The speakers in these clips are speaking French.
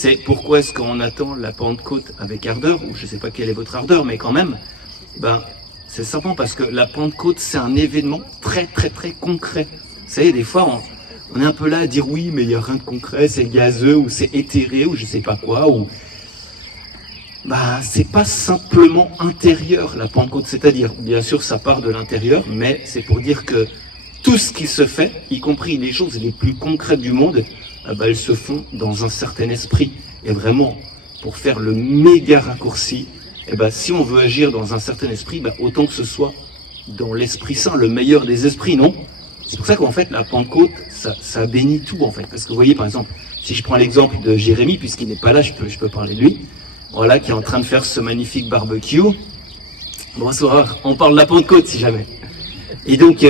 C'est pourquoi est-ce qu'on attend la Pentecôte avec ardeur, ou je ne sais pas quelle est votre ardeur, mais quand même, c'est simplement parce que la Pentecôte, c'est un événement très très très concret. Vous savez, des fois, on est un peu là à dire oui, mais il n'y a rien de concret, c'est gazeux, ou c'est éthéré, ou je ne sais pas quoi, ou... c'est pas simplement intérieur, la Pentecôte, c'est-à-dire, bien sûr, ça part de l'intérieur, mais c'est pour dire que tout ce qui se fait, y compris les choses les plus concrètes du monde, elles se font dans un certain esprit. Et vraiment, pour faire le méga raccourci, si on veut agir dans un certain esprit, autant que ce soit dans l'Esprit Saint, le meilleur des esprits, non? C'est pour ça qu'en fait, la Pentecôte, ça bénit tout, en fait. Parce que vous voyez, par exemple, si je prends l'exemple de Jérémie, puisqu'il n'est pas là, je peux parler de lui, voilà, qui est en train de faire ce magnifique barbecue. Bonsoir, on parle de la Pentecôte, si jamais. Et donc...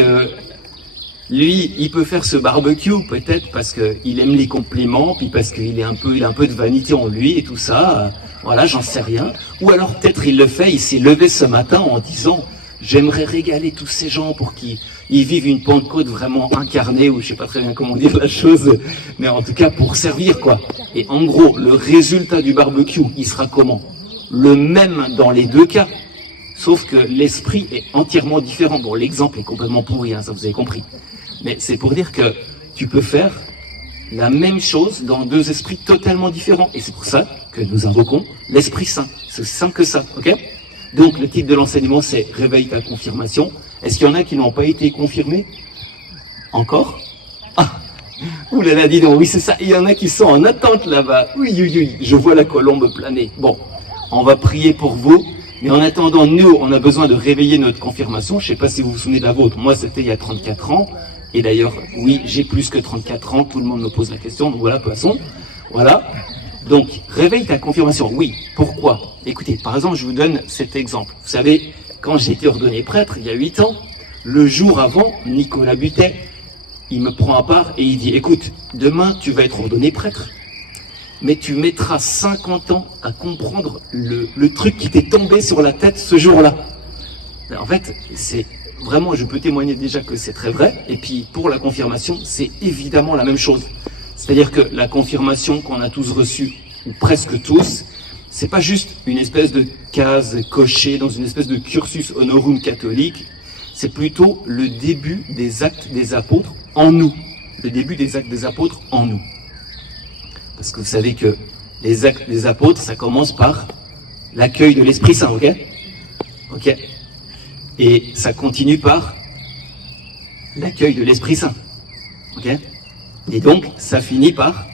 lui, il peut faire ce barbecue peut-être parce qu'il aime les compliments, puis parce qu'il a un peu de vanité en lui et tout ça. Voilà, j'en sais rien. Ou alors peut-être il le fait, il s'est levé ce matin en disant « J'aimerais régaler tous ces gens pour qu'ils vivent une Pentecôte vraiment incarnée » ou je sais pas très bien comment dire la chose, mais en tout cas pour servir quoi. Et en gros, le résultat du barbecue, il sera comment? Le même dans les deux cas. Sauf que l'esprit est entièrement différent. Bon, l'exemple est complètement pourri, ça vous avez compris. Mais c'est pour dire que tu peux faire la même chose dans deux esprits totalement différents. Et c'est pour ça que nous invoquons l'Esprit Saint. C'est aussi simple que ça, ok? Donc le titre de l'enseignement, c'est « Réveille ta confirmation ». Est-ce qu'il y en a qui n'ont pas été confirmés? Encore? Ouh là là, dis donc, oui c'est ça. Il y en a qui sont en attente là-bas. Oui, je vois la colombe planer. Bon, on va prier pour vous. Mais en attendant, nous, on a besoin de réveiller notre confirmation. Je ne sais pas si vous vous souvenez de la vôtre. Moi, c'était il y a 34 ans. Et d'ailleurs, oui, j'ai plus que 34 ans. Tout le monde me pose la question. Donc voilà, passons. Voilà. Donc, réveille ta confirmation. Oui. Pourquoi? Écoutez, par exemple, je vous donne cet exemple. Vous savez, quand j'ai été ordonné prêtre, il y a 8 ans, le jour avant, Nicolas Butet, il me prend à part et il dit, écoute, demain, tu vas être ordonné prêtre. Mais tu mettras 50 ans à comprendre le truc qui t'est tombé sur la tête ce jour-là. En fait, c'est vraiment, je peux témoigner déjà que c'est très vrai. Et puis, pour la confirmation, c'est évidemment la même chose. C'est-à-dire que la confirmation qu'on a tous reçue, ou presque tous, c'est pas juste une espèce de case cochée dans une espèce de cursus honorum catholique. C'est plutôt le début des actes des apôtres en nous. Le début des actes des apôtres en nous. Parce que vous savez que les actes des apôtres, ça commence par l'accueil de l'Esprit Saint, ok? Ok. Et ça continue par l'accueil de l'Esprit Saint, ok? Et donc, ça finit par...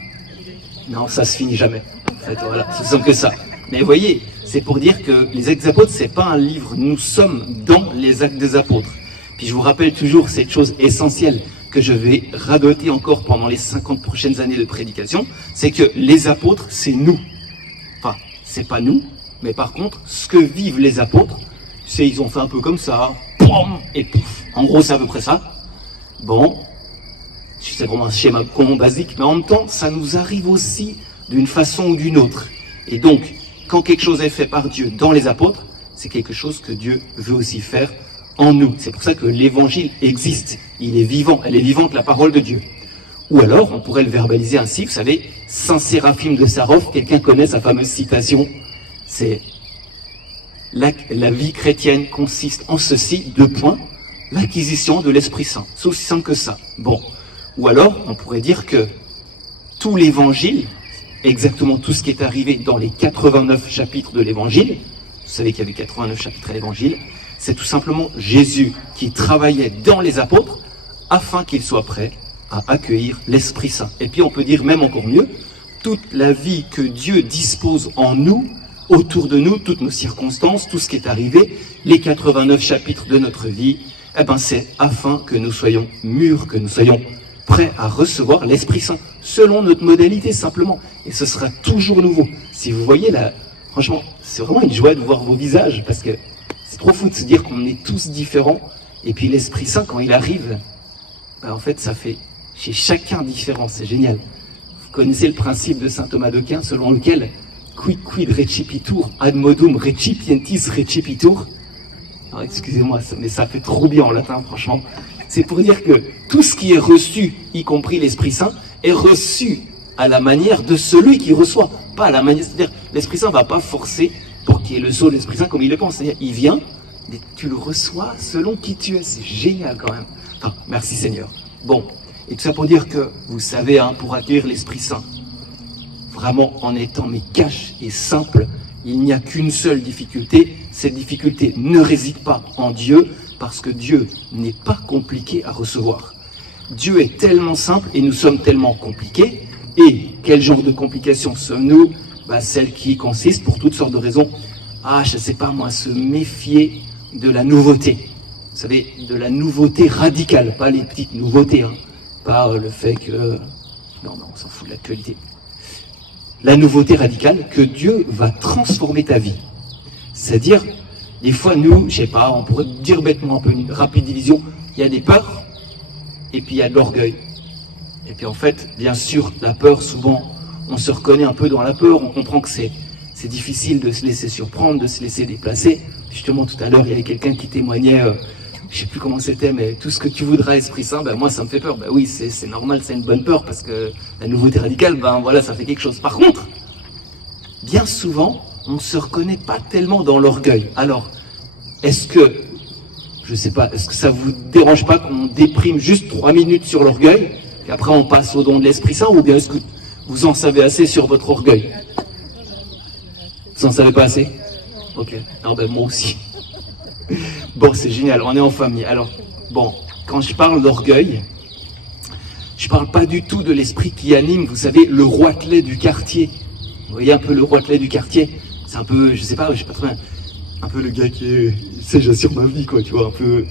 Non, ça se finit jamais. En fait, voilà, c'est simple que ça. Mais vous voyez, c'est pour dire que les actes des apôtres, c'est pas un livre. Nous sommes dans les actes des apôtres. Puis je vous rappelle toujours cette chose essentielle que je vais radoter encore pendant les 50 prochaines années de prédication, c'est que les apôtres, c'est nous. Enfin, c'est pas nous, mais par contre, ce que vivent les apôtres, c'est ils ont fait un peu comme ça, poum, et pouf. En gros, c'est à peu près ça. Bon, c'est vraiment un schéma commun basique, mais en même temps, ça nous arrive aussi d'une façon ou d'une autre. Et donc, quand quelque chose est fait par Dieu dans les apôtres, c'est quelque chose que Dieu veut aussi faire en nous. C'est pour ça que l'évangile existe. Il est vivant. Elle est vivante, la parole de Dieu. Ou alors, on pourrait le verbaliser ainsi, vous savez, Saint Séraphime de Sarov, quelqu'un connaît sa fameuse citation, c'est la vie chrétienne consiste en ceci, 2 points, l'acquisition de l'Esprit Saint. C'est aussi simple que ça. Bon. Ou alors, on pourrait dire que tout l'évangile, exactement tout ce qui est arrivé dans les 89 chapitres de l'évangile, vous savez qu'il y avait 89 chapitres à l'évangile, c'est tout simplement Jésus qui travaillait dans les apôtres afin qu'ils soient prêts à accueillir l'Esprit Saint. Et puis on peut dire même encore mieux, toute la vie que Dieu dispose en nous, autour de nous, toutes nos circonstances, tout ce qui est arrivé, les 89 chapitres de notre vie, c'est afin que nous soyons mûrs, que nous soyons prêts à recevoir l'Esprit Saint, selon notre modalité simplement. Et ce sera toujours nouveau. Si vous voyez là, franchement, c'est vraiment une joie de voir vos visages, parce que c'est trop fou de se dire qu'on est tous différents, et puis l'Esprit Saint, quand il arrive, en fait, ça fait chez chacun différent, c'est génial. Vous connaissez le principe de saint Thomas d'Aquin, selon lequel quid recipitur ad modum recipientis recipitur. Alors excusez-moi, mais ça fait trop bien en latin, franchement. C'est pour dire que tout ce qui est reçu, y compris l'Esprit Saint, est reçu à la manière de celui qui reçoit. pas à la manière, c'est-à-dire l'Esprit Saint va pas forcer pour qu'il y ait le sceau de l'Esprit Saint comme il le pense, c'est-à-dire il vient, mais tu le reçois selon qui tu es, c'est génial quand même. Enfin, merci Seigneur. Bon, et tout ça pour dire que, vous savez, hein, pour accueillir l'Esprit Saint, vraiment en étant mais cash et simple, il n'y a qu'une seule difficulté, cette difficulté ne réside pas en Dieu, parce que Dieu n'est pas compliqué à recevoir. Dieu est tellement simple et nous sommes tellement compliqués. Et quel genre de complications sommes-nous? Celles qui consistent, pour toutes sortes de raisons, je ne sais pas moi, se méfier de la nouveauté. Vous savez, de la nouveauté radicale, pas les petites nouveautés, hein. Pas le fait que... Non, on s'en fout de l'actualité. La nouveauté radicale, que Dieu va transformer ta vie. C'est-à-dire, des fois, nous, je sais pas, on pourrait dire bêtement un peu une rapide division, il y a des peurs, et puis il y a de l'orgueil. Et puis en fait, bien sûr, la peur, souvent, on se reconnaît un peu dans la peur, on comprend que c'est difficile de se laisser surprendre, de se laisser déplacer. Justement, tout à l'heure, il y avait quelqu'un qui témoignait, je sais plus comment c'était, mais tout ce que tu voudras, Esprit Saint, moi, ça me fait peur. Oui, c'est normal, c'est une bonne peur, parce que la nouveauté radicale, voilà, ça fait quelque chose. Par contre, bien souvent, on ne se reconnaît pas tellement dans l'orgueil. Alors, est-ce que, je sais pas, est-ce que ça vous dérange pas qu'on déprime juste 3 minutes sur l'orgueil, et après on passe au don de l'Esprit Saint, ou bien est-ce que vous en savez assez sur votre orgueil? Vous en savez pas assez? Ok, alors moi aussi. Bon, c'est génial, on est en famille. Alors, bon, quand je parle d'orgueil, je parle pas du tout de l'esprit qui anime, vous savez, le roitelet du quartier. Vous voyez un peu le roitelet du quartier? C'est un peu, je sais pas trop bien, un peu le gars qui est, j'assure ma vie, quoi, tu vois, un peu...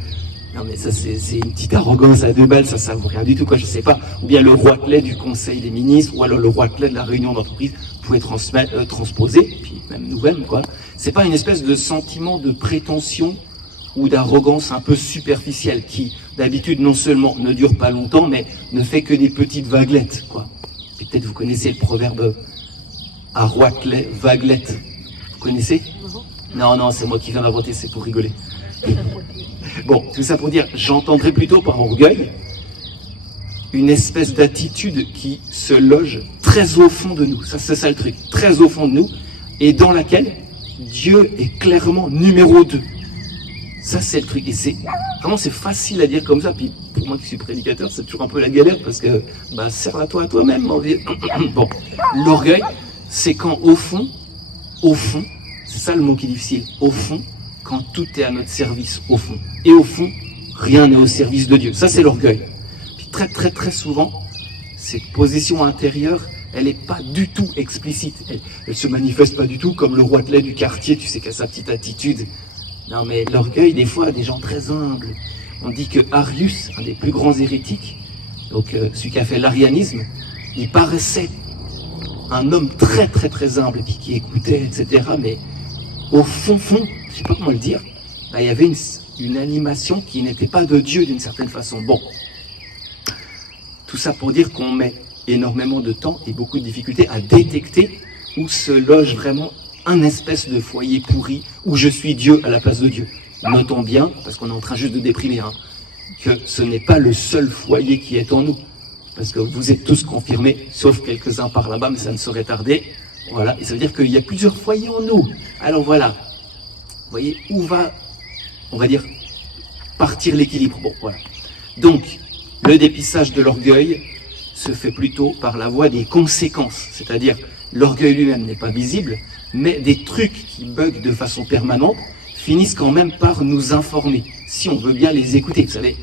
Non mais ça c'est une petite arrogance à 2 balles, ça vaut rien du tout, quoi, je sais pas. Ou bien le roitelet du conseil des ministres, ou alors le roitelet de la réunion d'entreprise, vous pouvez transposer, puis même nous-mêmes, quoi. C'est pas une espèce de sentiment de prétention ou d'arrogance un peu superficielle qui, d'habitude, non seulement ne dure pas longtemps, mais ne fait que des petites vaguelettes, quoi. Puis peut-être vous connaissez le proverbe à roitelet, vaguelette. Vous connaissez? Non, c'est moi qui viens d'inventer, c'est pour rigoler. Bon, tout ça pour dire, j'entendrais plutôt par orgueil une espèce d'attitude qui se loge très au fond de nous. Ça, c'est ça le truc, très au fond de nous, et dans laquelle Dieu est clairement numéro 2. Ça, c'est le truc. Et c'est facile à dire comme ça. Puis pour moi qui suis prédicateur, c'est toujours un peu la galère parce que, serre-la-toi à toi-même. Bon, l'orgueil, c'est quand au fond, c'est ça le mot qui est difficile, au fond, quand tout est à notre service, au fond. Et au fond, rien n'est au service de Dieu. Ça, c'est l'orgueil. Puis très, très, très souvent, cette position intérieure, elle n'est pas du tout explicite. Elle se manifeste pas du tout comme le roitelet du quartier, tu sais, qui a sa petite attitude. Non, mais l'orgueil, des fois, des gens très humbles. On dit que Arius, un des plus grands hérétiques, donc celui qui a fait l'arianisme, il paraissait un homme très, très, très humble, et puis qui écoutait, etc. Mais au fond, je sais pas comment le dire, il y avait une animation qui n'était pas de Dieu d'une certaine façon. Bon, tout ça pour dire qu'on met énormément de temps et beaucoup de difficultés à détecter où se loge vraiment un espèce de foyer pourri où je suis Dieu à la place de Dieu. Notons bien, parce qu'on est en train juste de déprimer, que ce n'est pas le seul foyer qui est en nous. Parce que vous êtes tous confirmés, sauf quelques-uns par là-bas, mais ça ne saurait tarder. Voilà, et ça veut dire qu'il y a plusieurs foyers en nous. Alors voilà, vous voyez où va, on va dire, partir l'équilibre. Bon, voilà. Donc, le dépistage de l'orgueil se fait plutôt par la voie des conséquences. C'est-à-dire, l'orgueil lui-même n'est pas visible, mais des trucs qui bug de façon permanente finissent quand même par nous informer, si on veut bien les écouter. Vous savez,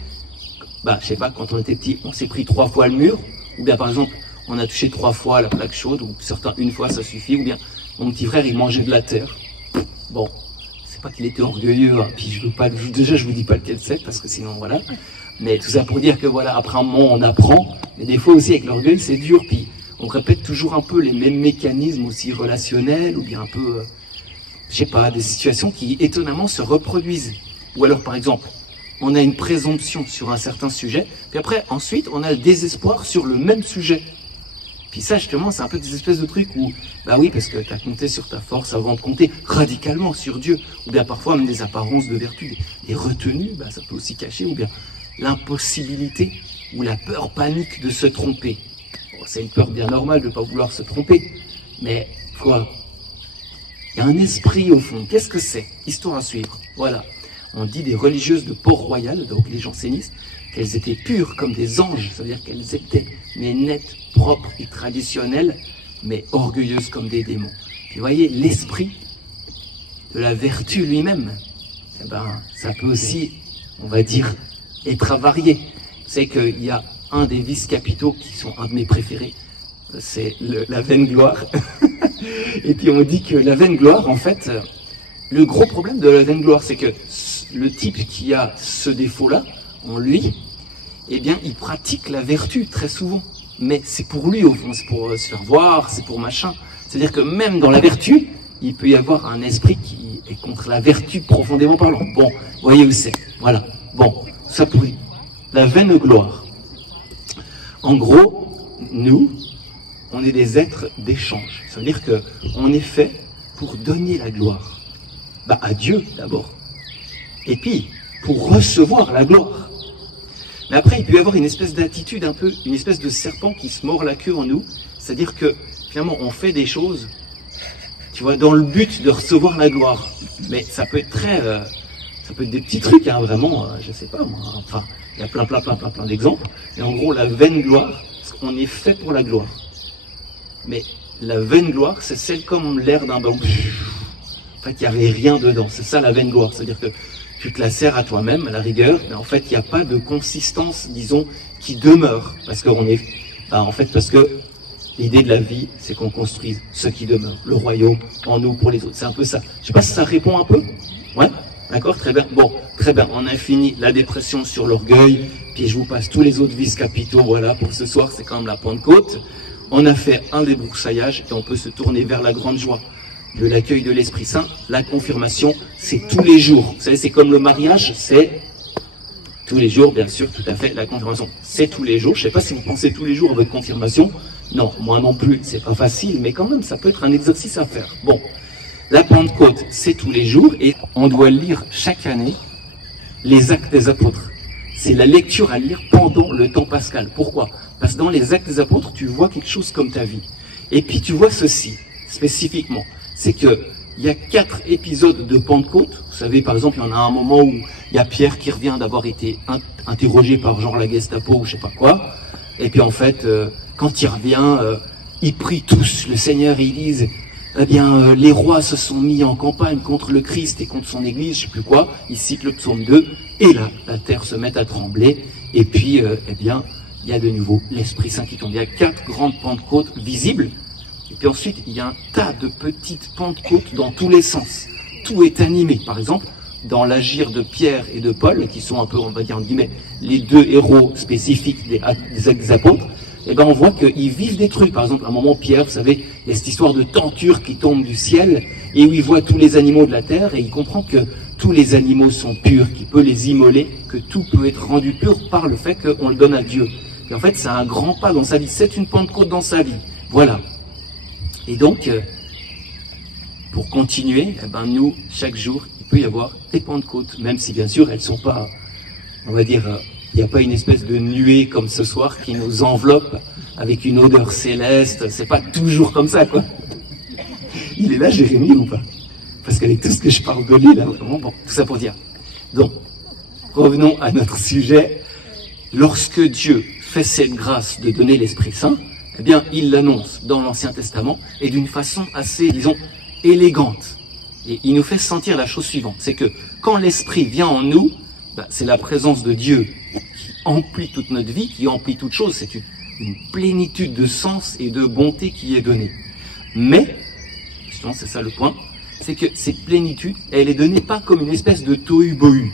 je sais pas, quand on était petit, on s'est pris 3 fois le mur, ou bien par exemple, on a touché 3 fois la plaque chaude, ou certains une fois ça suffit, ou bien mon petit frère il mangeait de la terre. Bon, c'est pas qu'il était orgueilleux, puis je vous dis pas lequel c'est, parce que sinon voilà. Mais tout ça pour dire que voilà, après un moment on apprend, mais des fois aussi avec l'orgueil c'est dur, puis on répète toujours un peu les mêmes mécanismes aussi relationnels, ou bien un peu, je sais pas, des situations qui étonnamment se reproduisent. Ou alors par exemple, on a une présomption sur un certain sujet, puis après, ensuite, on a le désespoir sur le même sujet. Puis ça, justement, c'est un peu des espèces de trucs où, oui, parce que tu as compté sur ta force avant de compter radicalement sur Dieu, ou bien parfois même des apparences de vertu, des retenues, ça peut aussi cacher, ou bien l'impossibilité ou la peur panique de se tromper. Bon, c'est une peur bien normale de ne pas vouloir se tromper, mais Quoi? Il y a un esprit au fond. Qu'est-ce que c'est? Histoire à suivre. Voilà. On dit des religieuses de Port-Royal, donc les jansénistes, qu'elles étaient pures comme des anges. Ça veut dire qu'elles étaient mais nettes, propres et traditionnelles, mais orgueilleuses comme des démons. Et vous voyez, l'esprit de la vertu lui-même, eh ben, ça peut aussi, on va dire, être avarié. Vous savez qu'il y a un des vices capitaux qui sont un de mes préférés, c'est la vaine gloire. Et puis on dit que la vaine gloire, en fait, le gros problème de la vaine gloire, c'est que le type qui a ce défaut-là, en lui, eh bien, il pratique la vertu très souvent. Mais c'est pour lui, au fond, c'est pour se faire voir, c'est pour machin. C'est-à-dire que même dans la vertu, il peut y avoir un esprit qui est contre la vertu profondément parlant. Bon, vous voyez où c'est. Voilà. Bon, ça pourrit. La vaine gloire. En gros, nous, on est des êtres d'échange. Ça veut dire qu'on est fait pour donner la gloire. À Dieu d'abord. Et puis, pour recevoir la gloire. Mais après, il peut y avoir une espèce d'attitude un peu, une espèce de serpent qui se mord la queue en nous. C'est-à-dire que, finalement, on fait des choses, tu vois, dans le but de recevoir la gloire. Mais ça peut être ça peut être des petits trucs, hein, vraiment, je sais pas moi. Enfin, il y a plein d'exemples. Et en gros, la vaine gloire, on est fait pour la gloire. Mais la vaine gloire, c'est celle comme l'air d'un ballon. En fait, il n'y avait rien dedans. C'est ça la vaine gloire. C'est-à-dire que tu te la sers à toi-même, à la rigueur, mais en fait, il n'y a pas de consistance, disons, qui demeure. Parce qu'on est, parce que l'idée de la vie, c'est qu'on construise ce qui demeure, le royaume en nous pour les autres. C'est un peu ça. Je sais pas si ça répond un peu. Ouais, d'accord, très bien. Bon, très bien. On a fini la dépression sur l'orgueil, puis je vous passe tous les autres vices capitaux. Voilà, pour ce soir, c'est quand même la Pentecôte. On a fait un débroussaillage et on peut se tourner vers la grande joie de l'accueil de l'Esprit Saint. La confirmation, c'est tous les jours. Vous savez, c'est comme le mariage, c'est tous les jours, bien sûr, tout à fait. La confirmation, c'est tous les jours. Je ne sais pas si vous pensez tous les jours à votre confirmation. Non, moi non plus, c'est pas facile, mais quand même, ça peut être un exercice à faire. Bon, la Pentecôte, c'est tous les jours et on doit lire chaque année les Actes des Apôtres. C'est la lecture à lire pendant le temps pascal. Pourquoi? Parce que dans les Actes des Apôtres, tu vois quelque chose comme ta vie. Et puis tu vois ceci, spécifiquement. C'est qu'il y a 4 épisodes de Pentecôte. Vous savez, par exemple, il y en a un moment où il y a Pierre qui revient d'avoir été interrogé par genre la Gestapo ou je sais pas quoi. Et puis en fait, quand il revient, ils prient tous le Seigneur et ils disent, eh bien, les rois se sont mis en campagne contre le Christ et contre son Église, je sais plus quoi. Ils citent le psaume 2. Et là, la terre se met à trembler. Et puis, eh bien, il y a de nouveau l'Esprit Saint qui tombe. Il y a 4 grandes Pentecôtes visibles. Et puis ensuite, il y a un tas de petites Pentecôtes dans tous les sens. Tout est animé. Par exemple, dans l'agir de Pierre et de Paul, qui sont un peu, on va dire, en guillemets, les 2 héros spécifiques des Actes des Apôtres, eh ben, on voit qu'ils vivent des trucs. Par exemple, à un moment, Pierre, vous savez, il y a cette histoire de tenture qui tombe du ciel, et où il voit tous les animaux de la terre, et il comprend que tous les animaux sont purs, qu'il peut les immoler, que tout peut être rendu pur par le fait qu'on le donne à Dieu. Et en fait, c'est un grand pas dans sa vie. C'est une Pentecôte dans sa vie. Voilà. Et donc, pour continuer, eh ben, nous, chaque jour, il peut y avoir des Pentecôtes, même si bien sûr, elles sont pas, on va dire, il n'y a pas une espèce de nuée comme ce soir qui nous enveloppe avec une odeur céleste. C'est pas toujours comme ça, quoi. Il est là, Jérémie, ou pas? Parce qu'avec tout ce que je parle de lui, là, vraiment, bon, tout ça pour dire. Donc, revenons à notre sujet. Lorsque Dieu fait cette grâce de donner l'Esprit Saint, eh bien, il l'annonce dans l'Ancien Testament et d'une façon assez, disons, élégante. Et il nous fait sentir la chose suivante, c'est que quand l'Esprit vient en nous, c'est la présence de Dieu qui emplit toute notre vie, qui emplit toute chose, c'est une plénitude de sens et de bonté qui est donnée. Mais, justement, c'est ça le point, c'est que cette plénitude, elle est donnée pas comme une espèce de tohu-bohu,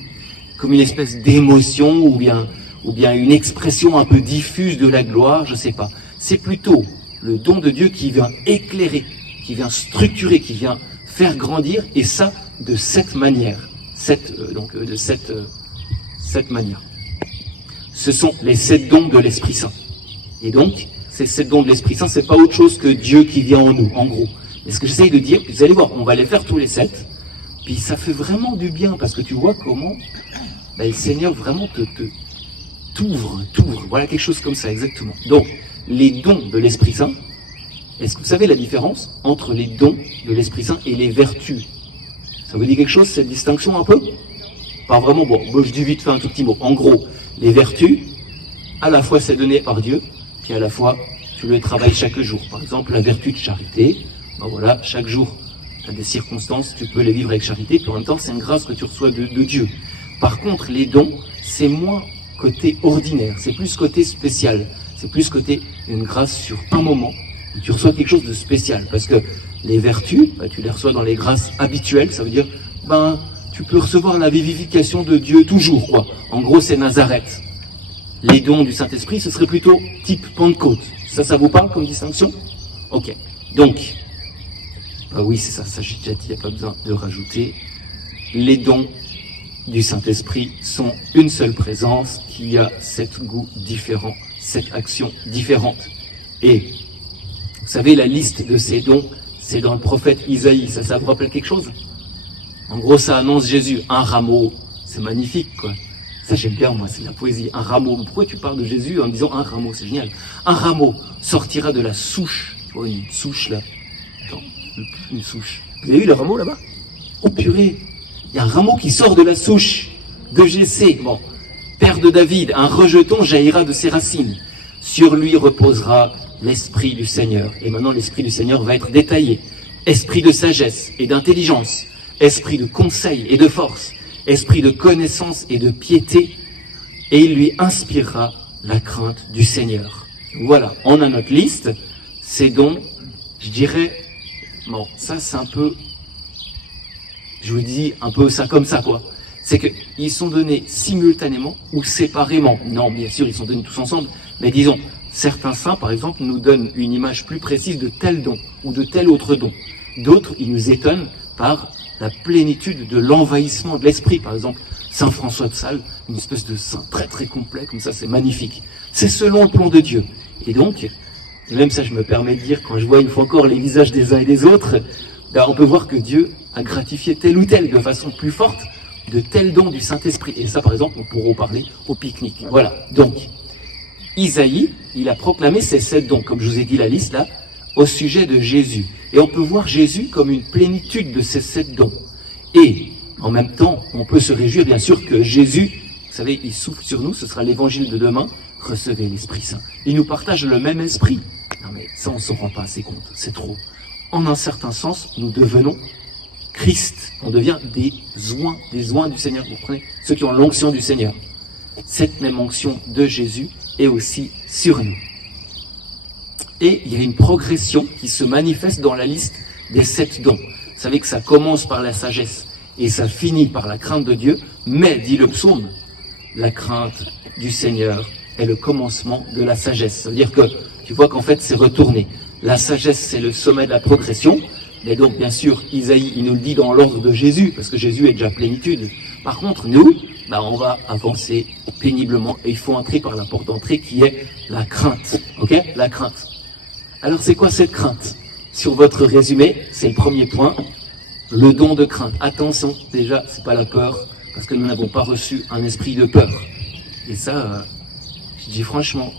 comme une espèce d'émotion ou bien une expression un peu diffuse de la gloire, je sais pas. C'est plutôt le don de Dieu qui vient éclairer, qui vient structurer, qui vient faire grandir, et ça, de cette manière. Cette manière. Ce sont les 7 dons de l'Esprit Saint. Et donc, ces 7 dons de l'Esprit Saint, c'est pas autre chose que Dieu qui vient en nous, en gros. Mais ce que j'essaye de dire, vous allez voir, on va les faire tous les 7, puis ça fait vraiment du bien, parce que tu vois comment le Seigneur vraiment t'ouvre, voilà quelque chose comme ça, exactement. Donc, les dons de l'Esprit Saint, Est-ce que vous savez la différence entre les dons de l'Esprit Saint et les vertus? Ça vous dit quelque chose, cette distinction un peu? Pas vraiment, bon, je dis vite fait un tout petit mot. En gros, les vertus, à la fois c'est donné par Dieu, puis à la fois tu le travailles chaque jour. Par exemple, la vertu de charité, ben voilà, chaque jour, tu as des circonstances, tu peux les vivre avec charité, puis en même temps, c'est une grâce que tu reçois de Dieu. Par contre, les dons, c'est moins côté ordinaire, c'est plus côté spécial, c'est plus côté une grâce sur un moment, où tu reçois quelque chose de spécial, parce que les vertus, ben, tu les reçois dans les grâces habituelles, ça veut dire, ben, tu peux recevoir la vivification de Dieu toujours, quoi. En gros, c'est Nazareth. Les dons du Saint-Esprit, ce serait plutôt type Pentecôte. Ça vous parle comme distinction? Ok. Donc, bah oui, c'est ça j'ai déjà dit, il n'y a pas besoin de rajouter. Les dons du Saint-Esprit sont une seule présence qui a 7 goûts différents, 7 actions différentes. Et, vous savez, la liste de ces dons, c'est dans le prophète Isaïe. Ça vous rappelle quelque chose? En gros, ça annonce Jésus. Un rameau, c'est magnifique, quoi. Ça, j'aime bien, moi, c'est de la poésie. Un rameau. Pourquoi tu parles de Jésus en disant un rameau? C'est génial. Un rameau sortira de la souche. Tu vois, une souche, là. Attends, une souche. Vous avez vu le rameau, là-bas? Oh, purée. Il y a un rameau qui sort de la souche de Jessé. Bon. Père de David, un rejeton jaillira de ses racines. Sur lui reposera l'Esprit du Seigneur. Et maintenant, l'Esprit du Seigneur va être détaillé. Esprit de sagesse et d'intelligence. Esprit de conseil et de force. Esprit de connaissance et de piété, et il lui inspirera la crainte du Seigneur. Voilà, on a notre liste, c'est donc, je dirais, bon, ça c'est un peu, je vous dis un peu ça comme ça, quoi. C'est qu'ils sont donnés simultanément ou séparément. Non, bien sûr, ils sont donnés tous ensemble, mais disons, certains saints, par exemple, nous donnent une image plus précise de tel don ou de tel autre don. D'autres, ils nous étonnent par la plénitude de l'envahissement de l'esprit. Par exemple, Saint François de Sales, une espèce de saint très très complet, comme ça, c'est magnifique. C'est selon le plan de Dieu. Et donc, et même ça je me permets de dire, quand je vois une fois encore les visages des uns et des autres, ben, on peut voir que Dieu a gratifié tel ou tel de façon plus forte de tel don du Saint-Esprit. Et ça, par exemple, on pourra en parler au pique-nique. Voilà. Donc, Isaïe, il a proclamé ces 7 dons, comme je vous ai dit la liste là, au sujet de Jésus. Et on peut voir Jésus comme une plénitude de ces 7 dons. Et, en même temps, on peut se réjouir, bien sûr, que Jésus, vous savez, il souffle sur nous, ce sera l'évangile de demain, recevez l'Esprit Saint. Il nous partage le même esprit. Non mais ça, on ne s'en rend pas assez compte, c'est trop. En un certain sens, nous devenons Christ. On devient des oints du Seigneur. Vous comprenez? Ceux qui ont l'onction du Seigneur. Cette même onction de Jésus est aussi sur nous. Et il y a une progression qui se manifeste dans la liste des 7 dons. Vous savez que ça commence par la sagesse et ça finit par la crainte de Dieu, mais, dit le psaume, la crainte du Seigneur est le commencement de la sagesse. Ça veut dire que tu vois qu'en fait c'est retourné. La sagesse, c'est le sommet de la progression, mais donc bien sûr Isaïe, il nous le dit dans l'ordre de Jésus, parce que Jésus est déjà plénitude. Par contre, nous, on va avancer péniblement et il faut entrer par la porte d'entrée qui est la crainte. Ok? La crainte. Alors c'est quoi cette crainte? Sur votre résumé, c'est le premier point, le don de crainte. Attention, déjà, c'est pas la peur, parce que nous n'avons pas reçu un esprit de peur. Et ça, je dis franchement,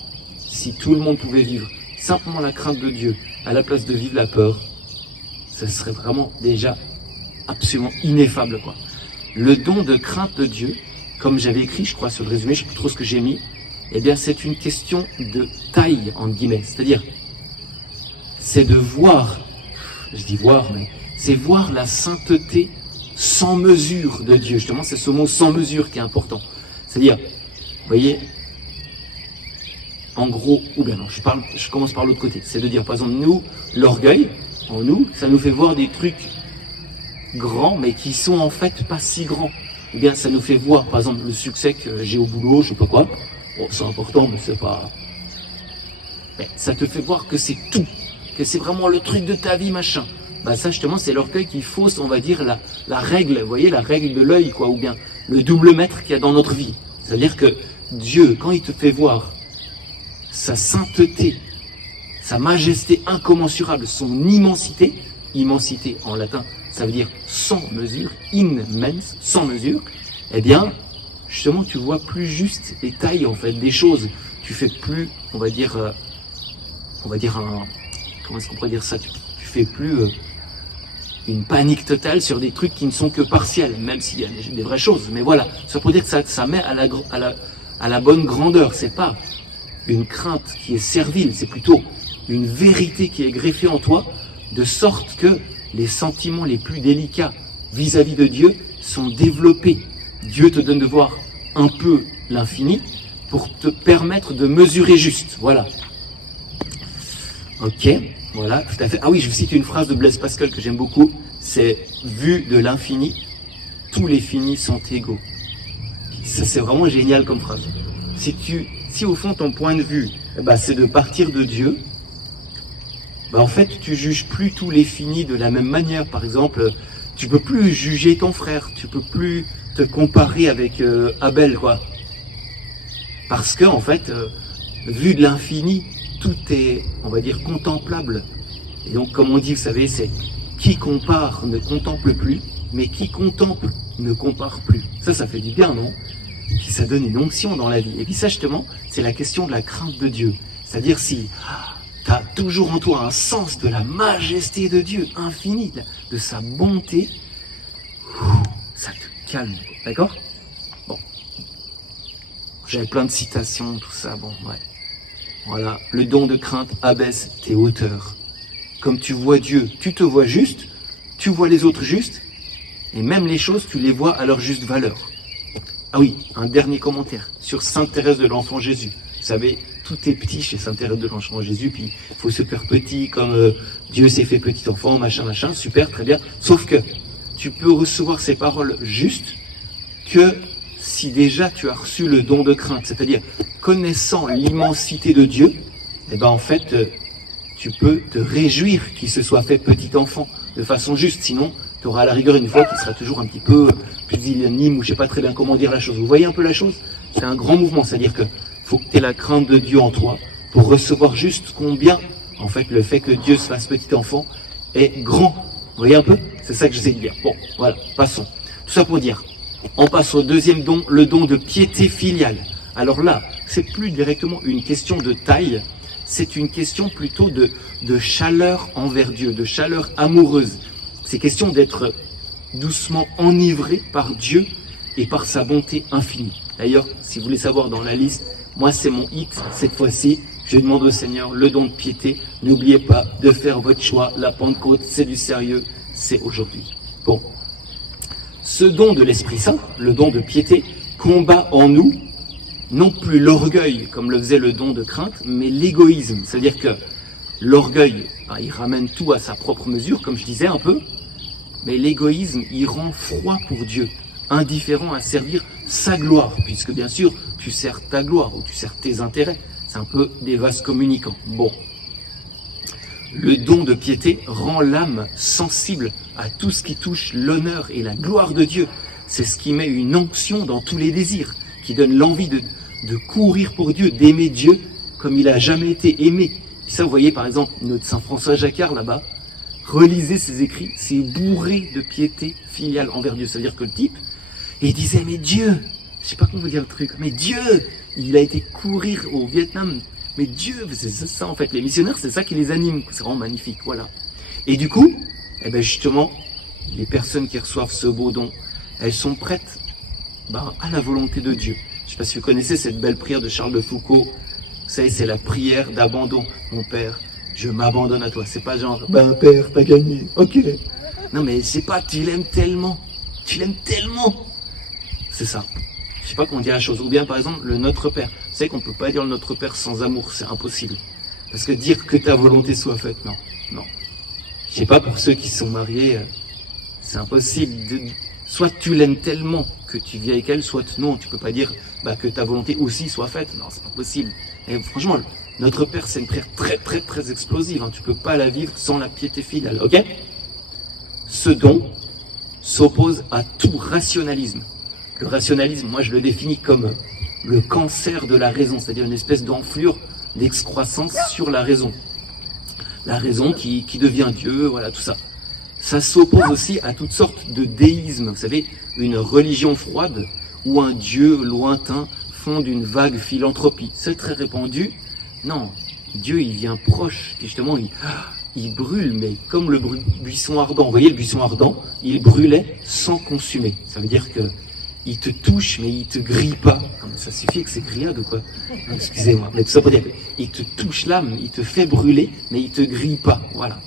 si tout le monde pouvait vivre simplement la crainte de Dieu à la place de vivre la peur, ça serait vraiment déjà absolument ineffable, quoi. Le don de crainte de Dieu, comme j'avais écrit, je crois, sur le résumé, je ne sais plus trop ce que j'ai mis, eh bien, c'est une question de taille, entre guillemets. C'est-à-dire, c'est de voir, je dis voir, mais c'est voir la sainteté sans mesure de Dieu. Justement, c'est ce mot sans mesure qui est important. C'est-à-dire, vous voyez, en gros, ou bien non, je commence par l'autre côté. C'est de dire, par exemple, nous, l'orgueil, en nous, ça nous fait voir des trucs grands, mais qui sont en fait pas si grands. Ou bien ça nous fait voir, par exemple, le succès que j'ai au boulot, je sais pas quoi. Bon, c'est important, mais c'est pas... Mais ça te fait voir que c'est tout, que c'est vraiment le truc de ta vie, machin. Ça, justement, c'est l'orgueil qui fausse, on va dire, la règle, vous voyez, la règle de l'œil, quoi, ou bien le double mètre qu'il y a dans notre vie. C'est-à-dire que Dieu, quand il te fait voir sa sainteté, sa majesté incommensurable, son immensité, immensité en latin, ça veut dire sans mesure, immens, sans mesure, eh bien, justement, tu vois plus juste les tailles, en fait, des choses. Tu fais plus, on va dire comment est-ce qu'on pourrait dire ça, tu fais plus une panique totale sur des trucs qui ne sont que partiels, même s'il y a des vraies choses. Mais voilà, ça pour dire que ça met à la bonne grandeur. C'est pas une crainte qui est servile, c'est plutôt une vérité qui est greffée en toi, de sorte que les sentiments les plus délicats vis-à-vis de Dieu sont développés. Dieu te donne de voir un peu l'infini pour te permettre de mesurer juste. Voilà. Ok, voilà, tout à fait. Ah oui, je vais citer une phrase de Blaise Pascal que j'aime beaucoup. C'est « Vu de l'infini, tous les finis sont égaux ». Ça, c'est vraiment génial comme phrase. Si au fond ton point de vue, c'est de partir de Dieu, en fait, tu juges plus tous les finis de la même manière. Par exemple, tu peux plus juger ton frère, tu peux plus te comparer avec Abel, quoi. Parce que, en fait, vu de l'infini, tout est, on va dire, contemplable. Et donc, comme on dit, vous savez, c'est qui compare ne contemple plus, mais qui contemple ne compare plus. Ça fait du bien, non? Puis ça donne une onction dans la vie. Et puis ça, justement, c'est la question de la crainte de Dieu. C'est-à-dire si tu as toujours en toi un sens de la majesté de Dieu, infini, de sa bonté, ça te calme, d'accord? Bon. J'avais plein de citations, tout ça, bon, ouais. Voilà, le don de crainte abaisse tes hauteurs. Comme tu vois Dieu, tu te vois juste, tu vois les autres justes, et même les choses, tu les vois à leur juste valeur. Ah oui, un dernier commentaire sur Sainte Thérèse de l'Enfant Jésus. Vous savez, tout est petit chez Sainte Thérèse de l'Enfant Jésus, puis il faut se faire petit, comme Dieu s'est fait petit enfant, machin, super, très bien. Sauf que tu peux recevoir ces paroles justes que si déjà tu as reçu le don de crainte, c'est-à-dire connaissant l'immensité de Dieu, en fait, tu peux te réjouir qu'il se soit fait petit enfant de façon juste. Sinon, tu auras à la rigueur une foi qui sera toujours un petit peu pusillanime ou je sais pas très bien comment dire la chose. Vous voyez un peu la chose? C'est un grand mouvement, c'est-à-dire que faut que tu aies la crainte de Dieu en toi pour recevoir juste combien, en fait, le fait que Dieu se fasse petit enfant est grand. Vous voyez un peu? C'est ça que j'essaie de dire. Bon, voilà, passons. Tout ça pour dire, on passe au deuxième don, le don de piété filiale. Alors là, c'est plus directement une question de taille, c'est une question plutôt de chaleur envers Dieu, de chaleur amoureuse. C'est question d'être doucement enivré par Dieu et par sa bonté infinie. D'ailleurs, si vous voulez savoir dans la liste, moi c'est mon hit cette fois-ci. Je demande au Seigneur le don de piété. N'oubliez pas de faire votre choix. La Pentecôte, c'est du sérieux, c'est aujourd'hui. Bon. Ce don de l'Esprit Saint, le don de piété, combat en nous non plus l'orgueil, comme le faisait le don de crainte, mais l'égoïsme. C'est-à-dire que l'orgueil, il ramène tout à sa propre mesure, comme je disais un peu, mais l'égoïsme, il rend froid pour Dieu, indifférent à servir sa gloire, puisque bien sûr, tu sers ta gloire ou tu sers tes intérêts. C'est un peu des vases communicants. Bon. Le don de piété rend l'âme sensible à tout ce qui touche l'honneur et la gloire de Dieu. C'est ce qui met une onction dans tous les désirs, qui donne l'envie de courir pour Dieu, d'aimer Dieu comme il n'a jamais été aimé. Et ça, vous voyez par exemple notre Saint François Jacquard là-bas, relisez ses écrits, c'est bourré de piété filiale envers Dieu. Ça veut dire que le type, il disait, mais Dieu, je sais pas comment vous dire le truc, mais Dieu, il a été courir au Vietnam, mais Dieu, c'est ça en fait, les missionnaires, c'est ça qui les anime, c'est vraiment magnifique, voilà. Et du coup, justement, les personnes qui reçoivent ce beau don, elles sont prêtes à la volonté de Dieu. Je ne sais pas si vous connaissez cette belle prière de Charles de Foucault. Vous savez, c'est la prière d'abandon. Mon Père, je m'abandonne à toi. C'est pas genre, Père, t'as gagné, ok. Non mais c'est pas, tu l'aimes tellement. Tu l'aimes tellement. C'est ça. Je sais pas comment dire la chose. Ou bien par exemple, le Notre Père. Vous savez qu'on peut pas dire le Notre Père sans amour, c'est impossible. Parce que dire que ta volonté soit faite, non. Je sais pas, pour ceux qui sont mariés, c'est impossible. Soit tu l'aimes tellement que tu vis avec elle, soit non, tu peux pas dire que ta volonté aussi soit faite. Non, c'est pas possible. Et franchement, Notre Père, c'est une prière très très très explosive. Tu peux pas la vivre sans la piété filiale, ok? Ce don s'oppose à tout rationalisme. Le rationalisme, moi je le définis comme le cancer de la raison, c'est-à-dire une espèce d'enflure, d'excroissance sur la raison. La raison qui devient Dieu, voilà, tout ça. Ça s'oppose aussi à toutes sortes de déismes. Vous savez, une religion froide où un Dieu lointain fonde une vague philanthropie. C'est très répandu. Non, Dieu, il vient proche. Et justement, il brûle, mais comme le buisson ardent. Vous voyez, le buisson ardent, il brûlait sans consumer. Ça veut dire que il te touche, mais il te grille pas. Non, mais ça suffit que c'est grillade ou quoi? Non, excusez-moi, mais tout ça pour dire qu'il te touche l'âme, il te fait brûler, mais il te grille pas. Voilà.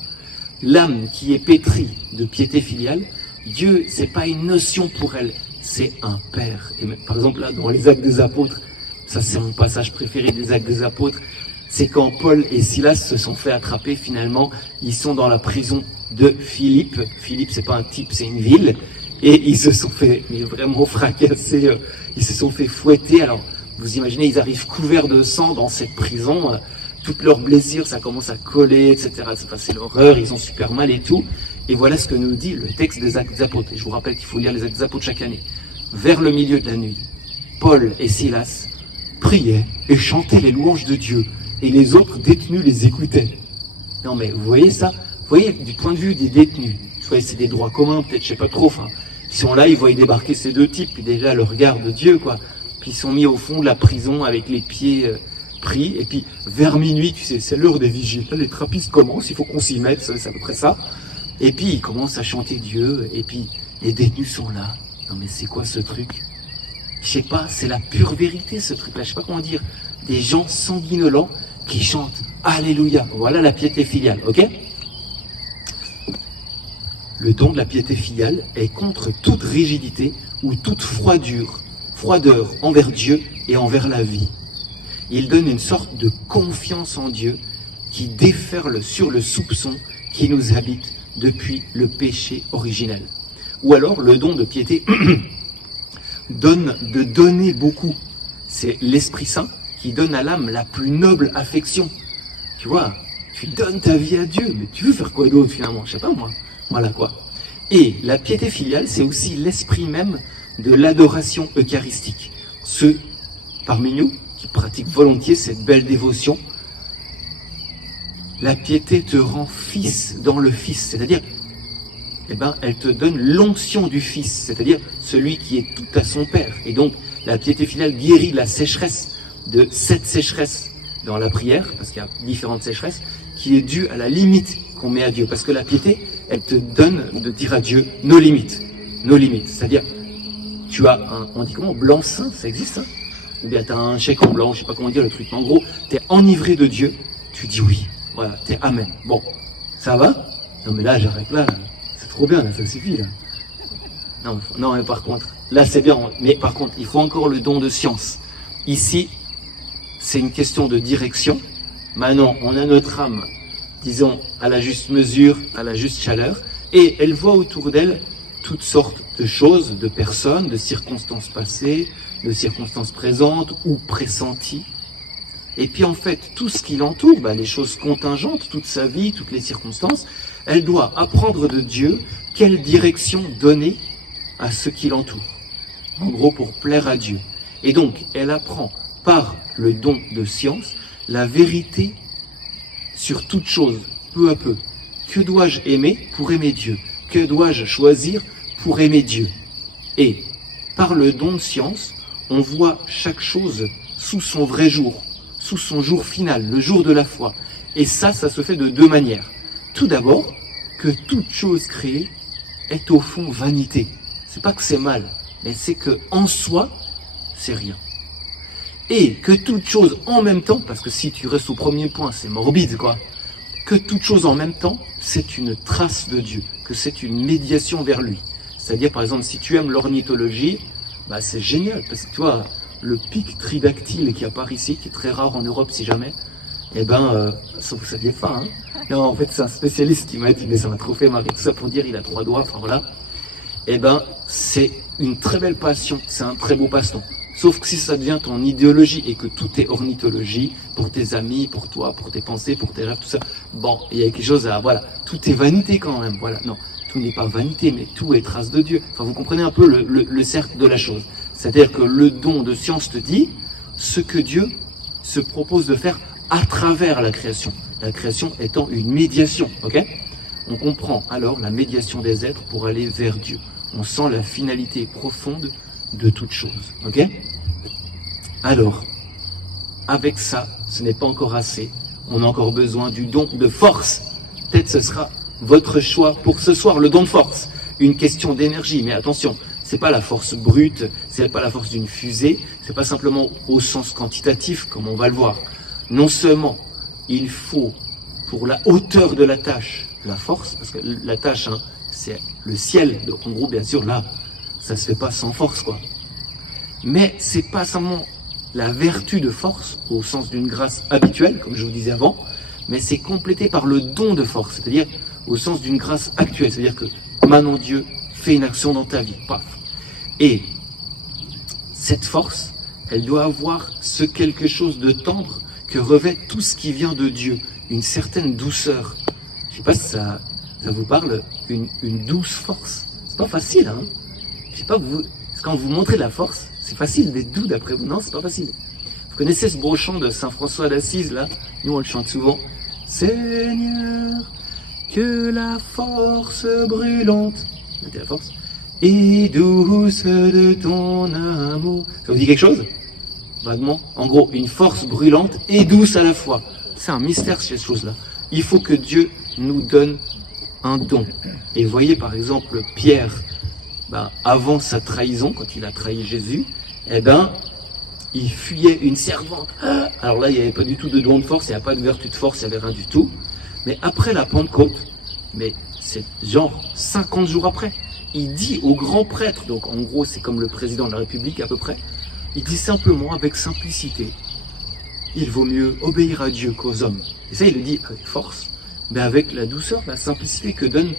L'âme qui est pétrie de piété filiale, Dieu, c'est pas une notion pour elle, c'est un père. Et par exemple, là, dans les Actes des Apôtres, ça c'est mon passage préféré des Actes des Apôtres, c'est quand Paul et Silas se sont fait attraper, finalement, ils sont dans la prison de Philippe. Philippe, c'est pas un type, c'est une ville. Et ils se sont fait vraiment fracasser, ils se sont fait fouetter. Alors, vous imaginez, ils arrivent couverts de sang dans cette prison, toutes leurs blessures, ça commence à coller, etc. C'est l'horreur, ils ont super mal et tout. Et voilà ce que nous dit le texte des Actes des Apôtres. Et je vous rappelle qu'il faut lire les Actes des Apôtres chaque année. Vers le milieu de la nuit, Paul et Silas priaient et chantaient les louanges de Dieu. Et les autres détenus les écoutaient. Non mais vous voyez ça? Vous voyez, du point de vue des détenus, c'est des droits communs, peut-être, je sais pas trop, enfin, ils sont là, ils voient débarquer ces deux types, puis déjà le regard de Dieu, quoi. Puis ils sont mis au fond de la prison avec les pieds pris, et puis vers minuit, tu sais, c'est l'heure des vigiles, là, les trappistes commencent, il faut qu'on s'y mette, c'est à peu près ça. Et puis ils commencent à chanter Dieu, et puis les détenus sont là. Non mais c'est quoi ce truc? Je sais pas, c'est la pure vérité ce truc-là, je sais pas comment dire. Des gens sanguinolents qui chantent Alléluia. Voilà la piété filiale, ok? Le don de la piété filiale est contre toute rigidité ou toute froideur envers Dieu et envers la vie. Il donne une sorte de confiance en Dieu qui déferle sur le soupçon qui nous habite depuis le péché originel. Ou alors le don de piété donne de donner beaucoup. C'est l'Esprit Saint qui donne à l'âme la plus noble affection. Tu vois, tu donnes ta vie à Dieu, mais tu veux faire quoi d'autre finalement? Je sais pas moi. Voilà quoi. Et la piété filiale, c'est aussi l'esprit même de l'adoration eucharistique. Ceux parmi nous qui pratiquent volontiers cette belle dévotion, la piété te rend fils dans le Fils, c'est-à-dire, elle te donne l'onction du Fils, c'est-à-dire celui qui est tout à son Père. Et donc, la piété filiale guérit la sécheresse de cette sécheresse dans la prière, parce qu'il y a différentes sécheresses, qui est due à la limite qu'on met à Dieu. Parce que la piété, elle te donne de dire à Dieu nos limites. Nos limites. C'est-à-dire, tu as on dit comment, blanc-seing, ça existe ça? Ou bien tu as un chèque en blanc, je sais pas comment dire le truc. Mais en gros, tu es enivré de Dieu, tu dis oui. Voilà, tu es amen. Bon, ça va? Non mais là, j'arrête là. C'est trop bien, là, ça suffit là. Non, mais par contre, là c'est bien. Mais par contre, il faut encore le don de science. Ici, c'est une question de direction. Maintenant, on a notre âme, disons, à la juste mesure, à la juste chaleur, et elle voit autour d'elle toutes sortes de choses, de personnes, de circonstances passées, de circonstances présentes ou pressenties. Et puis en fait, tout ce qui l'entoure, les choses contingentes, toute sa vie, toutes les circonstances, elle doit apprendre de Dieu quelle direction donner à ce qui l'entoure. En gros, pour plaire à Dieu. Et donc, elle apprend par le don de science la vérité sur toute chose, peu à peu. Que dois-je aimer pour aimer Dieu? Que dois-je choisir pour aimer Dieu? Et par le don de science, on voit chaque chose sous son vrai jour, sous son jour final, le jour de la foi. Et ça se fait de deux manières. Tout d'abord, que toute chose créée est au fond vanité. C'est pas que c'est mal, mais c'est que en soi, c'est rien. Et que toute chose en même temps, parce que si tu restes au premier point, c'est morbide quoi, que toute chose en même temps, c'est une trace de Dieu, que c'est une médiation vers lui. C'est-à-dire par exemple, si tu aimes l'ornithologie, c'est génial, parce que tu vois, le pic tridactyle qui apparaît ici, qui est très rare en Europe si jamais, ça vous saviez pas, hein? Non, en fait c'est un spécialiste qui m'a dit, mais ça m'a trop fait marrer, tout ça pour dire il a 3 doigts, enfin voilà. C'est une très belle passion, c'est un très beau passe-temps. Sauf que si ça devient ton idéologie et que tout est ornithologie, pour tes amis, pour toi, pour tes pensées, pour tes rêves, tout ça, il y a quelque chose à, voilà, tout est vanité quand même, voilà, non, tout n'est pas vanité, mais tout est trace de Dieu. Enfin, vous comprenez un peu le cercle de la chose. C'est-à-dire que le don de science te dit ce que Dieu se propose de faire à travers la création étant une médiation, ok? On comprend alors la médiation des êtres pour aller vers Dieu. On sent la finalité profonde de toute chose, ok? Alors, avec ça, ce n'est pas encore assez. On a encore besoin du don de force. peut-être ce sera votre choix pour ce soir, le don de force. Une question d'énergie, mais attention, c'est pas la force brute, c'est pas la force d'une fusée, c'est pas simplement au sens quantitatif comme on va le voir. Non seulement il faut, pour la hauteur de la tâche, la force, parce que la tâche, hein, c'est le ciel, donc en gros, bien sûr, là, ça se fait pas sans force, quoi. Mais c'est pas seulement la vertu de force, au sens d'une grâce habituelle, comme je vous disais avant, mais c'est complété par le don de force, c'est-à-dire au sens d'une grâce actuelle, c'est-à-dire que maintenant Dieu fait une action dans ta vie, paf. Et cette force, elle doit avoir ce quelque chose de tendre que revêt tout ce qui vient de Dieu, une certaine douceur. Je ne sais pas si ça vous parle, une douce force. C'est pas facile, hein. Je sais pas, quand vous montrez la force, c'est facile d'être doux d'après vous. Non, c'est pas facile. Vous connaissez ce beau chant de Saint François d'Assise, là? Nous, on le chante souvent. Seigneur, que la force brûlante, la force, et douce de ton amour. Ça vous dit quelque chose? Vaguement. En gros, une force brûlante et douce à la fois. C'est un mystère, ces choses-là. Il faut que Dieu nous donne un don. Et voyez, par exemple, Pierre, avant sa trahison, quand il a trahi Jésus, il fuyait une servante. Alors là, il n'y avait pas du tout de don de force, il n'y avait pas de vertu de force, il n'y avait rien du tout. Mais après la Pentecôte, mais c'est genre 50 jours après, il dit au grand prêtre, donc en gros c'est comme le président de la République à peu près, il dit simplement avec simplicité, il vaut mieux obéir à Dieu qu'aux hommes. Et ça il le dit avec force, mais avec la douceur, la simplicité que donne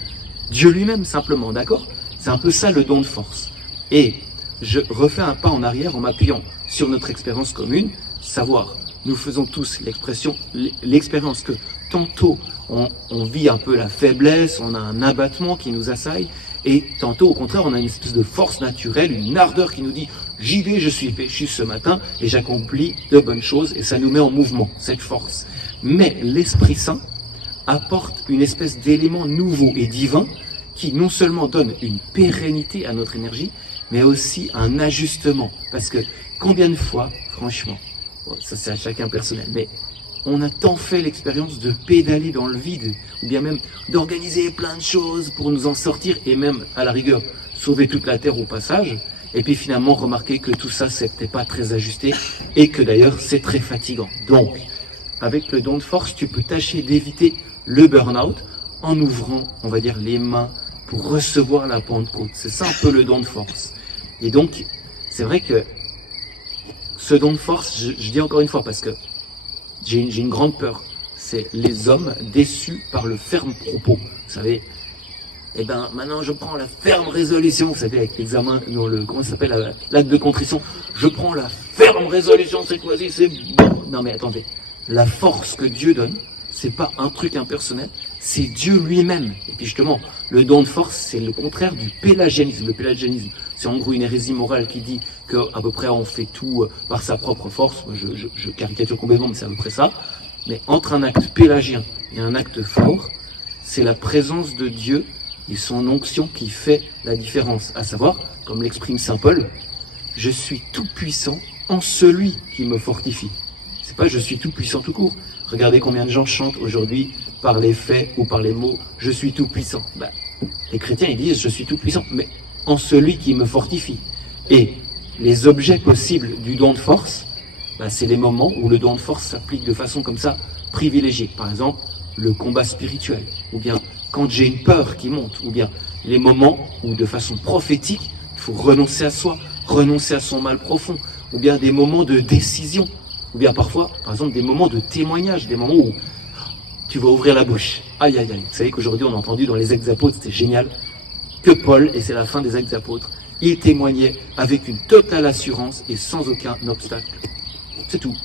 Dieu lui-même simplement, d'accord? C'est un peu ça le don de force. Et je refais un pas en arrière en m'appuyant sur notre expérience commune, savoir, nous faisons tous l'expérience que tantôt on vit un peu la faiblesse, on a un abattement qui nous assaille, et tantôt au contraire on a une espèce de force naturelle, une ardeur qui nous dit j'y vais, je suis péchu ce matin et j'accomplis de bonnes choses, et ça nous met en mouvement, cette force. Mais l'Esprit Saint apporte une espèce d'élément nouveau et divin qui non seulement donne une pérennité à notre énergie, mais aussi un ajustement. Parce que combien de fois, franchement, ça c'est à chacun personnel, mais on a tant fait l'expérience de pédaler dans le vide, ou bien même d'organiser plein de choses pour nous en sortir, et même, à la rigueur, sauver toute la terre au passage, et puis finalement remarquer que tout ça, c'était pas très ajusté, et que d'ailleurs, c'est très fatigant. Donc, avec le don de force, tu peux tâcher d'éviter le burn-out en ouvrant, on va dire, les mains pour recevoir la Pentecôte. C'est ça un peu le don de force. Et donc, c'est vrai que ce don de force, je dis encore une fois, parce que j'ai une grande peur, c'est les hommes déçus par le ferme propos. Vous savez, maintenant je prends la ferme résolution, vous savez, avec l'examen, comment ça s'appelle, l'acte de contrition, je prends la ferme résolution cette fois-ci, c'est bon. Non mais attendez, la force que Dieu donne, c'est pas un truc impersonnel, c'est Dieu lui-même. Et puis justement, le don de force, c'est le contraire du pélagianisme. Le pélagianisme, c'est en gros une hérésie morale qui dit qu'à peu près on fait tout par sa propre force. Je caricature complètement, mais c'est à peu près ça. Mais entre un acte pélagien et un acte fort, c'est la présence de Dieu et son onction qui fait la différence. À savoir, comme l'exprime saint Paul, je suis tout puissant en celui qui me fortifie. C'est pas je suis tout puissant tout court. Regardez combien de gens chantent aujourd'hui par les faits ou par les mots « je suis tout puissant ». Les chrétiens ils disent « je suis tout puissant », mais en celui qui me fortifie. Et les objets possibles du don de force, c'est les moments où le don de force s'applique de façon comme ça, privilégiée. Par exemple, le combat spirituel, ou bien quand j'ai une peur qui monte, ou bien les moments où de façon prophétique, il faut renoncer à soi, renoncer à son mal profond, ou bien des moments de décision, ou bien parfois, par exemple, des moments de témoignage, des moments où tu vas ouvrir la bouche. Aïe, aïe, aïe. Vous savez qu'aujourd'hui, on a entendu dans les Actes des Apôtres, c'était génial, que Paul, et c'est la fin des Actes des Apôtres, il témoignait avec une totale assurance et sans aucun obstacle. C'est tout.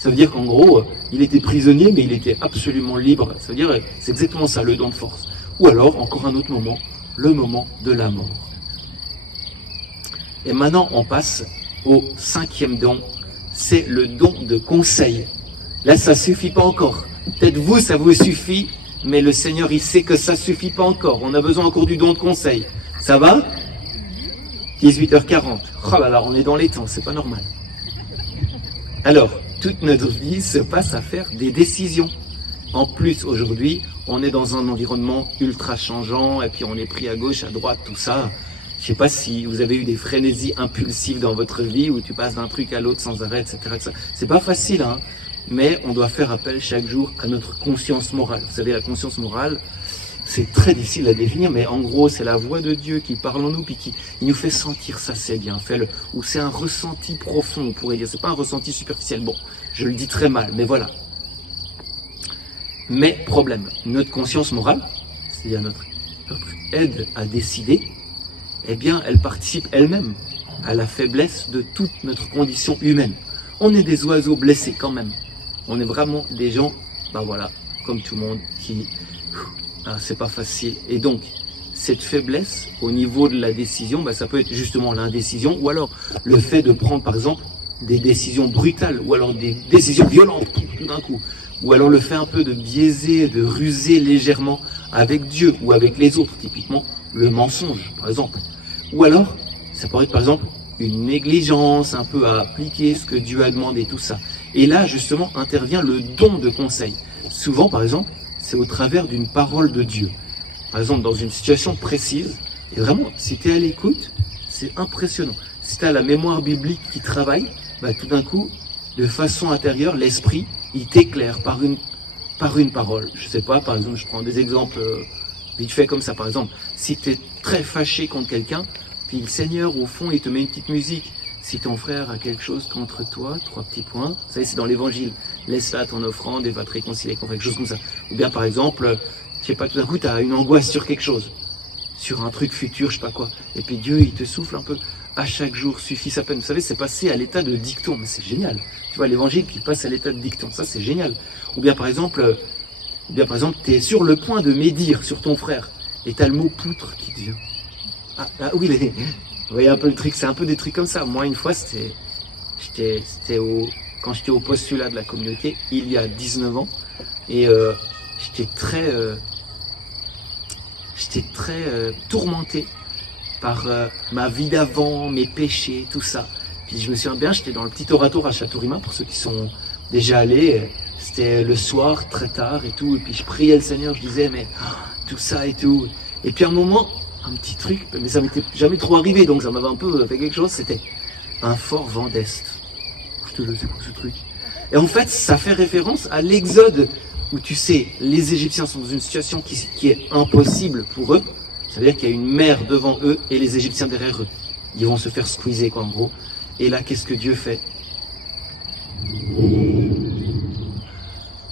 Ça veut dire qu'en gros, il était prisonnier, mais il était absolument libre. Ça veut dire, c'est exactement ça, le don de force. Ou alors, encore un autre moment, le moment de la mort. Et maintenant, on passe au 5e don, c'est le don de conseil. Là, ça suffit pas encore. Peut-être vous, ça vous suffit, mais le Seigneur, il sait que ça suffit pas encore. On a besoin encore du don de conseil. Ça va? 18h40. Oh là là, on est dans les temps, c'est pas normal. Alors, toute notre vie se passe à faire des décisions. En plus, aujourd'hui, on est dans un environnement ultra changeant, et puis on est pris à gauche, à droite, tout ça. Je sais pas si vous avez eu des frénésies impulsives dans votre vie, où tu passes d'un truc à l'autre sans arrêt, etc. C'est pas facile, hein, mais on doit faire appel chaque jour à notre conscience morale. Vous savez, la conscience morale, c'est très difficile à définir, mais en gros, c'est la voix de Dieu qui parle en nous, puis qui il nous fait sentir ça, c'est bien, fais-le. Ou c'est un ressenti profond, on pourrait dire. C'est pas un ressenti superficiel. Bon, je le dis très mal, mais voilà. Mais problème, notre conscience morale, c'est-à-dire notre aide à décider, eh bien, elle participe elle-même à la faiblesse de toute notre condition humaine. On est des oiseaux blessés quand même. On est vraiment des gens, ben voilà, comme tout le monde, qui... c'est pas facile. Et donc, cette faiblesse au niveau de la décision, ben, ça peut être justement l'indécision, ou alors le fait de prendre, par exemple, des décisions brutales, ou alors des décisions violentes tout d'un coup, ou alors le fait un peu de biaiser, de ruser légèrement avec Dieu ou avec les autres, typiquement le mensonge, par exemple. Ou alors, ça pourrait être par exemple une négligence un peu à appliquer ce que Dieu a demandé, tout ça. Et là, justement, intervient le don de conseil. Souvent, par exemple, c'est au travers d'une parole de Dieu. Par exemple, dans une situation précise, et vraiment, si tu es à l'écoute, c'est impressionnant. Si tu as la mémoire biblique qui travaille, bah, tout d'un coup, de façon intérieure, l'esprit, il t'éclaire par une parole. Je sais pas, par exemple, je prends des exemples vite fait comme ça. Par exemple, si tu es très fâché contre quelqu'un, puis le Seigneur, au fond, il te met une petite musique. Si ton frère a quelque chose contre toi, 3 petits points, vous savez, c'est dans l'évangile, laisse là ton offrande et va te réconcilier, quelque chose comme ça. Ou bien, par exemple, je sais pas, tout d'un coup, tu as une angoisse sur quelque chose, sur un truc futur, je sais pas quoi. Et puis Dieu, il te souffle un peu. À chaque jour suffit sa peine. Vous savez, c'est passé à l'état de dicton, mais c'est génial. Tu vois, l'évangile qui passe à l'état de dicton, ça c'est génial. Ou bien par exemple, tu es sur le point de médire sur ton frère, et tu as le mot poutre qui te vient. Oui, vous voyez un peu le truc, c'est un peu des trucs comme ça. Moi, une fois, quand j'étais au postulat de la communauté, il y a 19 ans, et j'étais très tourmenté par ma vie d'avant, mes péchés, tout ça. Puis je me souviens bien, j'étais dans le petit oratoire à Château-Rimain, pour ceux qui sont déjà allés. C'était le soir, très tard et tout. Et puis je priais le Seigneur, je disais, mais tout ça et tout. Et puis à un moment, un petit truc, mais ça m'était jamais trop arrivé, donc ça m'avait un peu fait quelque chose, c'était un fort vent d'Est. Je te le sais quoi ce truc. Et en fait, ça fait référence à l'Exode, où tu sais, les Égyptiens sont dans une situation qui est impossible pour eux. C'est-à-dire qu'il y a une mer devant eux et les Égyptiens derrière eux. Ils vont se faire squeezer, quoi, en gros. Et là, qu'est-ce que Dieu fait?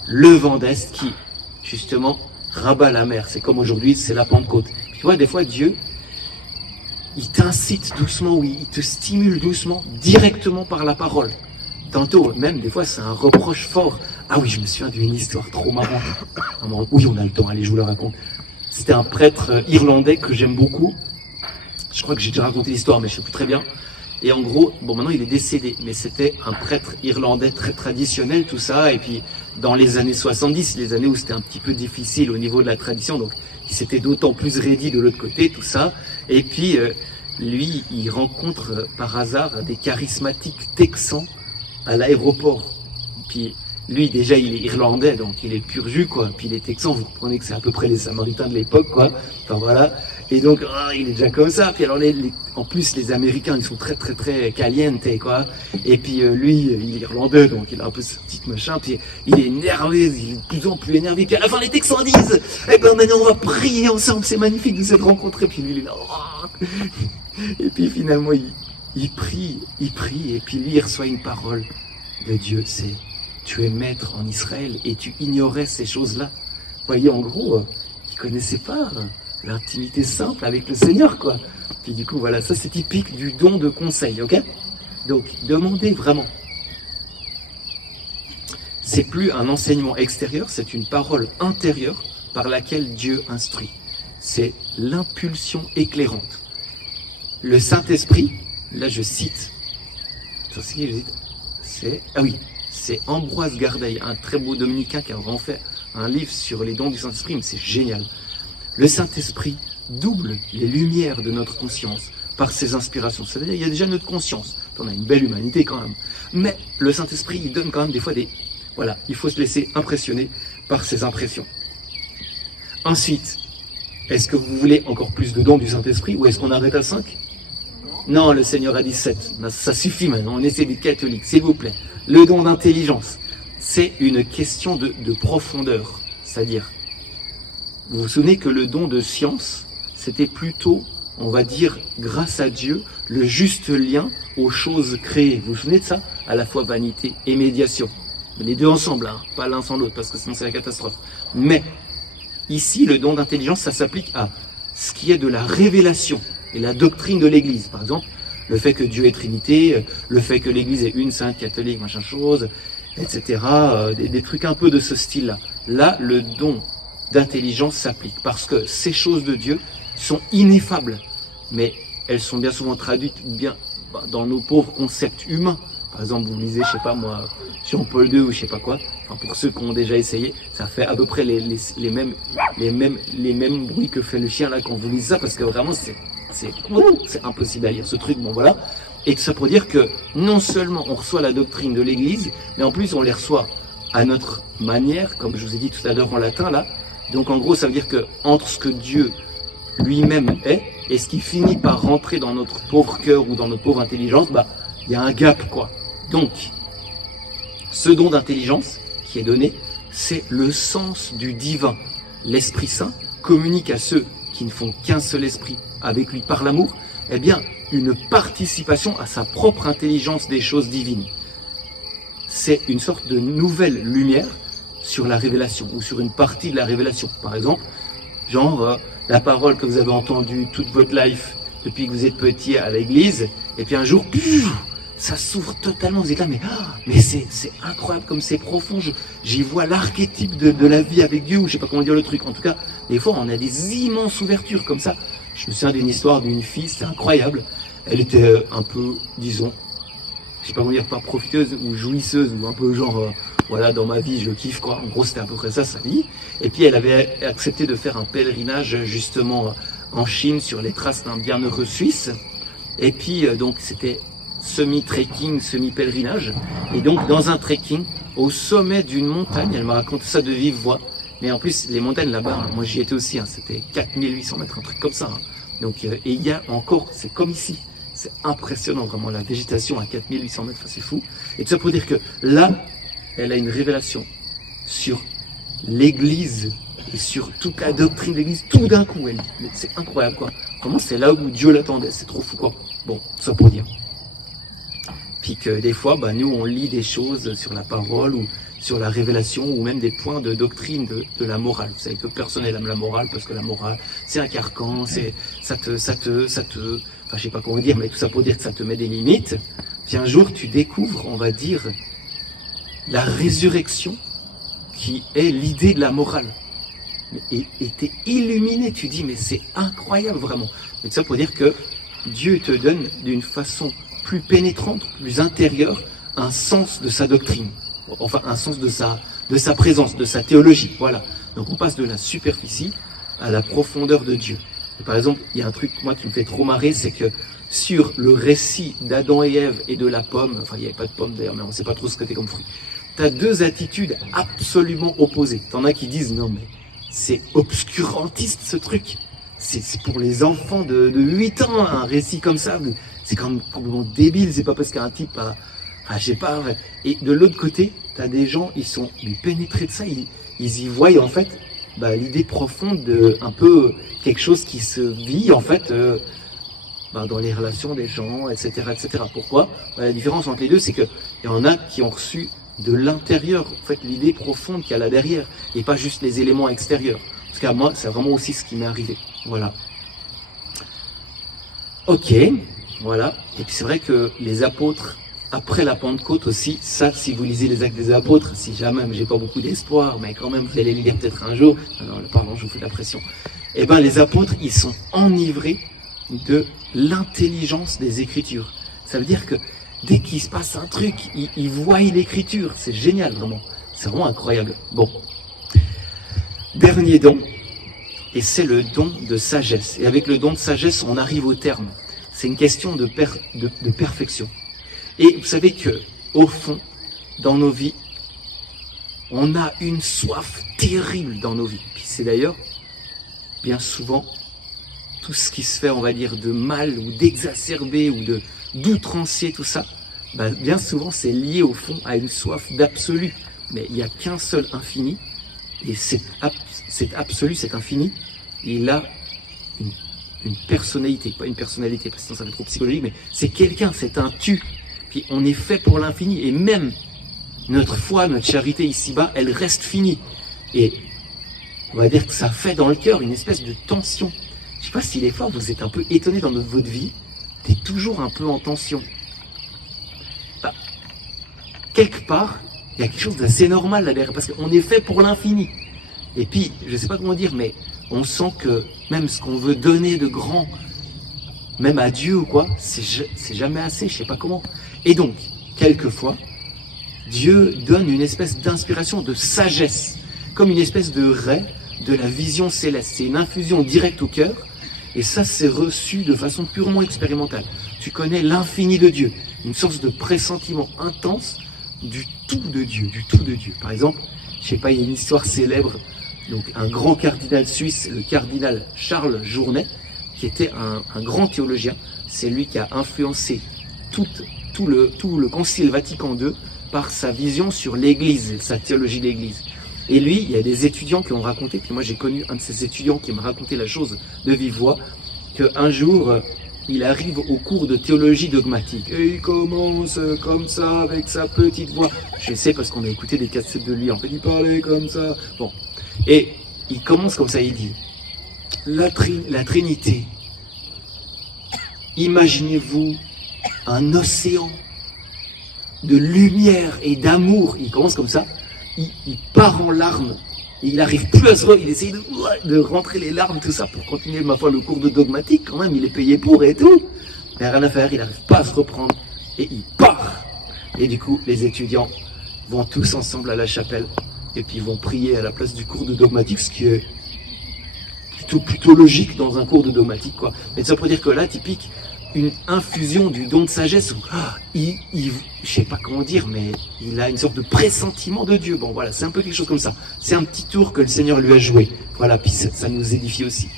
Le vent d'Est qui, justement, rabat la mer. C'est comme aujourd'hui, c'est la Pentecôte. Puis, tu vois, des fois, Dieu, il t'incite doucement, oui, il te stimule doucement, directement par la parole. Tantôt, même, des fois, c'est un reproche fort. Ah oui, je me souviens d'une histoire trop marrante. Oui, on a le temps, allez, je vous la raconte. C'était un prêtre irlandais que j'aime beaucoup. Je crois que j'ai déjà raconté l'histoire, mais je ne sais plus très bien. Et en gros, bon, maintenant il est décédé, mais c'était un prêtre irlandais très traditionnel, tout ça. Et puis, dans les années 70, les années où c'était un petit peu difficile au niveau de la tradition, donc il s'était d'autant plus raidi de l'autre côté, tout ça. Et puis, lui, il rencontre par hasard des charismatiques texans à l'aéroport. Puis, lui, déjà, il est irlandais, donc il est pur jus, quoi. Puis les Texans, vous comprenez que c'est à peu près les Samaritains de l'époque, quoi. Enfin, voilà. Et donc, il est déjà comme ça. Puis alors, en plus, les Américains, ils sont très caliente, quoi. Et puis, lui, il est irlandais, donc il a un peu ce petit machin. Puis, il est énervé, il est de plus en plus énervé. Puis à la fin, les Texans disent, eh ben, maintenant, on va prier ensemble. C'est magnifique de s'être rencontrés. Puis lui, il est là. Et puis, finalement, il prie. Et puis, lui, il reçoit une parole de Dieu, c'est... Tu es maître en Israël et tu ignorais ces choses-là. Vous voyez, en gros, ils ne connaissaient pas l'intimité simple avec le Seigneur, quoi. Puis du coup, voilà, ça c'est typique du don de conseil, ok? Donc, demandez vraiment. C'est plus un enseignement extérieur, c'est une parole intérieure par laquelle Dieu instruit. C'est l'impulsion éclairante. Le Saint-Esprit, là je cite, c'est Ambroise Gardeil, un très beau dominicain qui a vraiment fait un livre sur les dons du Saint-Esprit, mais c'est génial. Le Saint-Esprit double les lumières de notre conscience par ses inspirations. C'est-à-dire, il y a déjà notre conscience. On a une belle humanité quand même. Mais le Saint-Esprit, il donne quand même des fois des... Voilà, il faut se laisser impressionner par ses impressions. Ensuite, est-ce que vous voulez encore plus de dons du Saint-Esprit ou est-ce qu'on arrête à 5? Non, le Seigneur a dit 7. Ça suffit maintenant, on essaie des catholiques, s'il vous plaît. Le don d'intelligence, c'est une question de profondeur. C'est-à-dire, vous vous souvenez que le don de science, c'était plutôt, on va dire, grâce à Dieu, le juste lien aux choses créées. Vous vous souvenez de ça? À la fois vanité et médiation. Mais les deux ensemble, hein, pas l'un sans l'autre, parce que sinon c'est la catastrophe. Mais, ici, le don d'intelligence, ça s'applique à ce qui est de la révélation et la doctrine de l'Église. Par exemple, le fait que Dieu est Trinité, le fait que l'Église est une, sainte, catholique, machin chose, etc. Des trucs un peu de ce style-là. Là, le don d'intelligence s'applique parce que ces choses de Dieu sont ineffables, mais elles sont bien souvent traduites bien dans nos pauvres concepts humains. Par exemple, vous lisez, je sais pas moi, Jean-Paul II ou je sais pas quoi. Enfin, pour ceux qui ont déjà essayé, ça fait à peu près les mêmes bruits que fait le chien là quand vous lisez ça, parce que vraiment c'est impossible à lire ce truc. Bon voilà. Et tout ça pour dire que non seulement on reçoit la doctrine de l'Église, mais en plus on les reçoit à notre manière, comme je vous ai dit tout à l'heure en latin là. Donc en gros, ça veut dire que entre ce que Dieu lui-même est et ce qui finit par rentrer dans notre pauvre cœur ou dans notre pauvre intelligence, il y a un gap quoi. Donc, ce don d'intelligence qui est donné, c'est le sens du divin. L'Esprit Saint communique à ceux qui ne font qu'un seul esprit avec lui par l'amour, eh bien, une participation à sa propre intelligence des choses divines. C'est une sorte de nouvelle lumière sur la révélation ou sur une partie de la révélation. Par exemple, genre la parole que vous avez entendue toute votre life depuis que vous êtes petit à l'église, et puis un jour, ça s'ouvre totalement, vous êtes là, mais c'est incroyable comme c'est profond, j'y vois l'archétype de la vie avec Dieu, ou je sais pas comment dire le truc. En tout cas, des fois on a des immenses ouvertures comme ça. Je me souviens d'une histoire d'une fille, c'est incroyable. Elle était un peu, disons, je sais pas comment dire, pas profiteuse ou jouisseuse, ou un peu genre, voilà, dans ma vie je kiffe quoi. En gros c'était à peu près ça sa vie. Et puis elle avait accepté de faire un pèlerinage justement en Chine sur les traces d'un bienheureux Suisse. Et puis donc c'était semi-trekking, semi-pèlerinage. Et donc dans un trekking, au sommet d'une montagne, elle m'a raconté ça de vive voix. Mais en plus, les montagnes là-bas, moi j'y étais aussi, c'était 4800 mètres, un truc comme ça. Donc, et il y a encore, c'est comme ici, c'est impressionnant vraiment, la végétation à 4800 mètres, c'est fou. Et tout ça pour dire que là, elle a une révélation sur l'Église et sur toute la doctrine de l'Église, tout d'un coup, c'est incroyable quoi. Comment c'est là où Dieu l'attendait, c'est trop fou quoi. Bon, tout ça pour dire. Puis que des fois, nous on lit des choses sur la parole ou sur la révélation ou même des points de doctrine de la morale. Vous savez que personne n'aime la morale parce que la morale, c'est un carcan, ça te, enfin je sais pas comment dire, mais tout ça pour dire que ça te met des limites. Puis un jour tu découvres, on va dire, la résurrection qui est l'idée de la morale. Et t'es illuminé, tu dis mais c'est incroyable vraiment. Et tout ça pour dire que Dieu te donne d'une façon plus pénétrante, plus intérieure, un sens de sa doctrine. Enfin, un sens de sa présence, de sa théologie, voilà. Donc on passe de la superficie à la profondeur de Dieu. Et par exemple, il y a un truc, moi, qui me fait trop marrer, c'est que sur le récit d'Adam et Ève et de la pomme, enfin, il n'y avait pas de pomme d'ailleurs, mais on ne sait pas trop ce que c'était comme fruit, tu as deux attitudes absolument opposées. T'en as qui disent, non mais, c'est obscurantiste ce truc. C'est pour les enfants de 8 ans, un récit comme ça, c'est quand même complètement débile, c'est pas parce qu'un type a... Ah, je sais pas. Et de l'autre côté, t'as des gens, ils sont pénétrés de ça, ils y voient en fait l'idée profonde de un peu quelque chose qui se vit en fait dans les relations des gens, etc., etc. Pourquoi? La différence entre les deux, c'est que il y en a qui ont reçu de l'intérieur, en fait, l'idée profonde qu'il y a là derrière, et pas juste les éléments extérieurs. Parce qu'à moi, c'est vraiment aussi ce qui m'est arrivé. Voilà. Ok, voilà. Et puis c'est vrai que les apôtres, après la Pentecôte aussi, ça, si vous lisez les Actes des Apôtres, si jamais, j'ai pas beaucoup d'espoir, mais quand même, vous allez les lire peut-être un jour, pardon, je vous fais de la pression, eh ben, les apôtres, ils sont enivrés de l'intelligence des Écritures. Ça veut dire que dès qu'il se passe un truc, ils voient l'Écriture, c'est génial, vraiment. C'est vraiment incroyable. Bon. Dernier don, et c'est le don de sagesse. Et avec le don de sagesse, on arrive au terme. C'est une question de perfection. Et vous savez que, au fond, dans nos vies, on a une soif terrible dans nos vies. Puis c'est d'ailleurs, bien souvent, tout ce qui se fait, on va dire, de mal ou d'exacerbé ou d'outrancier, tout ça, bien souvent c'est lié au fond à une soif d'absolu. Mais il n'y a qu'un seul infini, et cet absolu, cet infini, il a une personnalité, pas une personnalité, parce que sinon ça va être trop psychologique, mais c'est quelqu'un, c'est un tu. Puis on est fait pour l'infini, et même notre foi, notre charité ici-bas, elle reste finie. Et on va dire que ça fait dans le cœur une espèce de tension. Je ne sais pas si des fois vous êtes un peu étonné dans votre vie, tu es toujours un peu en tension. Quelque part, il y a quelque chose d'assez normal là derrière, parce qu'on est fait pour l'infini. Et puis, je ne sais pas comment dire, mais on sent que même ce qu'on veut donner de grand, même à Dieu ou quoi, c'est jamais assez, je ne sais pas comment. Et donc, quelquefois, Dieu donne une espèce d'inspiration, de sagesse, comme une espèce de ray de la vision céleste. C'est une infusion directe au cœur, et ça, c'est reçu de façon purement expérimentale. Tu connais l'infini de Dieu, une source de pressentiment intense du tout de Dieu, du tout de Dieu. Par exemple, je sais pas, il y a une histoire célèbre, donc un grand cardinal suisse, le cardinal Charles Journet, qui était un grand théologien. C'est lui qui a influencé tout le Concile Vatican II par sa vision sur l'Église, sa théologie de l'Église. Et lui, il y a des étudiants qui ont raconté, puis moi j'ai connu un de ces étudiants qui m'a raconté la chose de vive voix, qu'un jour, il arrive au cours de théologie dogmatique. Et il commence comme ça, avec sa petite voix. Je sais parce qu'on a écouté des cassettes de lui, en fait, il parlait comme ça. Bon. Et il commence comme ça, il dit, la Trinité, imaginez-vous un océan de lumière et d'amour. Il commence comme ça, il part en larmes. Il n'arrive plus à se il essaye de rentrer les larmes, tout ça, pour continuer, ma foi, le cours de dogmatique, quand même, il est payé pour et tout. Il n'y a rien à faire, il n'arrive pas à se reprendre, et il part. Et du coup, les étudiants vont tous ensemble à la chapelle, et puis ils vont prier à la place du cours de dogmatique, ce qui est plutôt logique dans un cours de dogmatique, quoi. Mais ça pour dire que là, typique, une infusion du don de sagesse où je sais pas comment dire, mais il a une sorte de pressentiment de Dieu. Bon voilà, c'est un peu quelque chose comme ça. C'est un petit tour que le Seigneur lui a joué. Voilà, puis ça nous édifie aussi.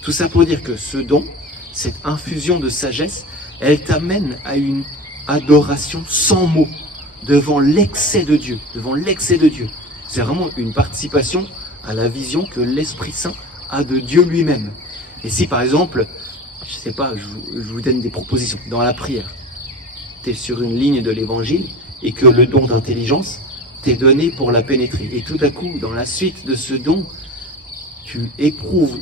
Tout ça pour dire que ce don, cette infusion de sagesse, elle t'amène à une adoration sans mots devant l'excès de Dieu, devant l'excès de Dieu. C'est vraiment une participation à la vision que l'Esprit Saint a de Dieu lui-même. Et si par exemple, je sais pas, je vous donne des propositions. Dans la prière, tu es sur une ligne de l'évangile et que le don d'intelligence t'est donné pour la pénétrer. Et tout à coup, dans la suite de ce don, tu éprouves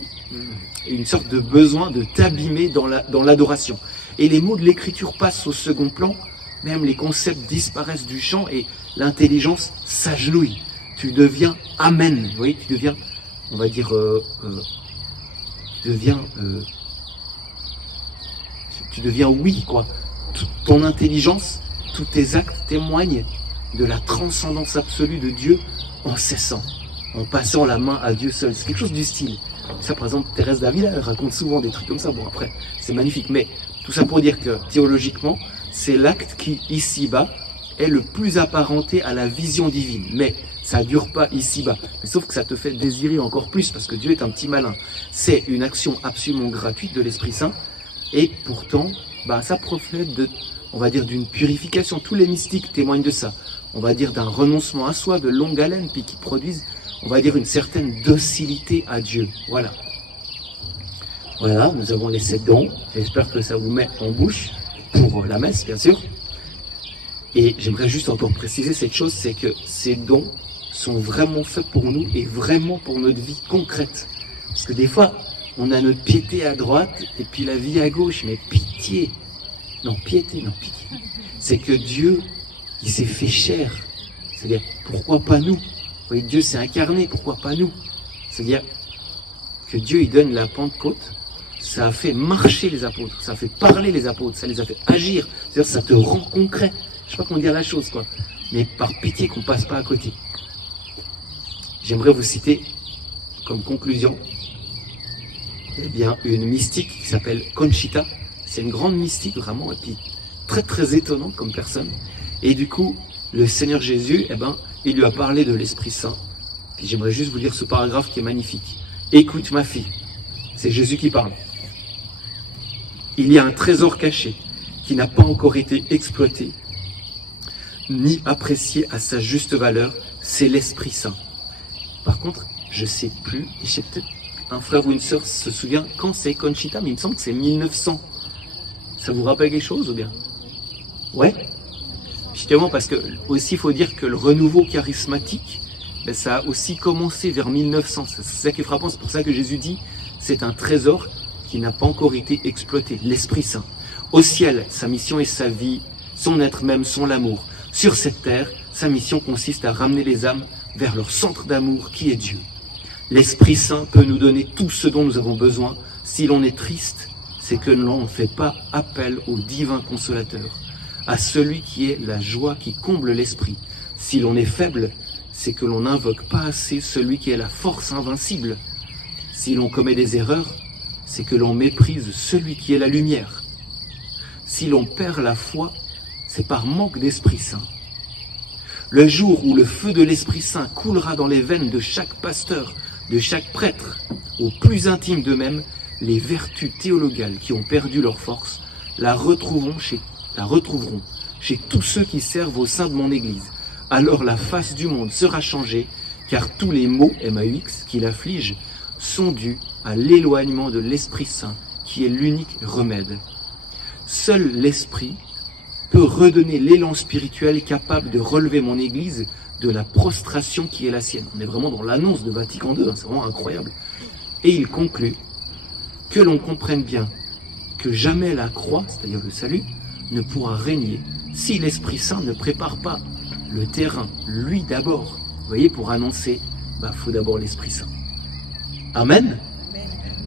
une sorte de besoin de t'abîmer dans l'adoration. Et les mots de l'écriture passent au second plan, même les concepts disparaissent du champ et l'intelligence s'agenouille. Tu deviens amen, vous voyez, tu deviens, on va dire, tu deviens oui, quoi. Ton intelligence, tous tes actes témoignent de la transcendance absolue de Dieu en cessant, en passant la main à Dieu seul. C'est quelque chose du style. Ça, par exemple, Thérèse d'Avila, elle raconte souvent des trucs comme ça. Bon, après, c'est magnifique. Mais tout ça pour dire que, théologiquement, c'est l'acte qui, ici-bas, est le plus apparenté à la vision divine. Mais ça ne dure pas ici-bas. Sauf que ça te fait désirer encore plus, parce que Dieu est un petit malin. C'est une action absolument gratuite de l'Esprit Saint. Et pourtant, ça profite on va dire, d'une purification. Tous les mystiques témoignent de ça. On va dire d'un renoncement à soi, de longue haleine, puis qui produisent, on va dire, une certaine docilité à Dieu. Voilà. Voilà, nous avons les 7 dons. J'espère que ça vous met en bouche pour la messe, bien sûr. Et j'aimerais juste encore préciser cette chose, c'est que ces dons sont vraiment faits pour nous et vraiment pour notre vie concrète. Parce que des fois, on a notre piété à droite et puis la vie à gauche, mais pitié. Non, piété, non, pitié. C'est que Dieu, il s'est fait chair. C'est-à-dire, pourquoi pas nous? Vous voyez, Dieu s'est incarné, pourquoi pas nous? C'est-à-dire que Dieu, il donne la Pentecôte, ça a fait marcher les apôtres, ça a fait parler les apôtres, ça les a fait agir. C'est-à-dire, ça te rend concret. Je sais pas comment dire la chose, quoi. Mais par pitié qu'on passe pas à côté. J'aimerais vous citer, comme conclusion, eh bien, une mystique qui s'appelle Conchita. C'est une grande mystique, vraiment, et puis très très étonnante comme personne. Et du coup, le Seigneur Jésus, il lui a parlé de l'Esprit Saint. Puis j'aimerais juste vous lire ce paragraphe qui est magnifique. Écoute ma fille, c'est Jésus qui parle. Il y a un trésor caché qui n'a pas encore été exploité, ni apprécié à sa juste valeur, c'est l'Esprit Saint. Par contre, je ne sais plus, et je sais peut-être un frère ou une sœur se souvient quand c'est Conchita, mais il me semble que c'est 1900. Ça vous rappelle quelque chose ou bien? Ouais. Justement parce que aussi il faut dire que le renouveau charismatique, ça a aussi commencé vers 1900. C'est ça qui est frappant, c'est pour ça que Jésus dit c'est un trésor qui n'a pas encore été exploité, l'Esprit Saint. Au ciel, sa mission est sa vie, son être même, son amour. Sur cette terre, sa mission consiste à ramener les âmes vers leur centre d'amour qui est Dieu. L'Esprit Saint peut nous donner tout ce dont nous avons besoin. Si l'on est triste, c'est que l'on ne fait pas appel au divin consolateur, à celui qui est la joie qui comble l'esprit. Si l'on est faible, c'est que l'on n'invoque pas assez celui qui est la force invincible. Si l'on commet des erreurs, c'est que l'on méprise celui qui est la lumière. Si l'on perd la foi, c'est par manque d'Esprit Saint. Le jour où le feu de l'Esprit Saint coulera dans les veines de chaque pasteur, de chaque prêtre, au plus intime d'eux-mêmes, les vertus théologales qui ont perdu leur force la retrouveront chez tous ceux qui servent au sein de mon Église. Alors la face du monde sera changée, car tous les maux MAUX qui l'affligent sont dus à l'éloignement de l'Esprit Saint, qui est l'unique remède. Seul l'Esprit peut redonner l'élan spirituel capable de relever mon Église de la prostration qui est la sienne. On est vraiment dans l'annonce de Vatican II, c'est vraiment incroyable. Et il conclut que l'on comprenne bien que jamais la croix, c'est-à-dire le salut, ne pourra régner si l'Esprit Saint ne prépare pas le terrain, lui d'abord. Vous voyez, pour annoncer, faut d'abord l'Esprit Saint. Amen.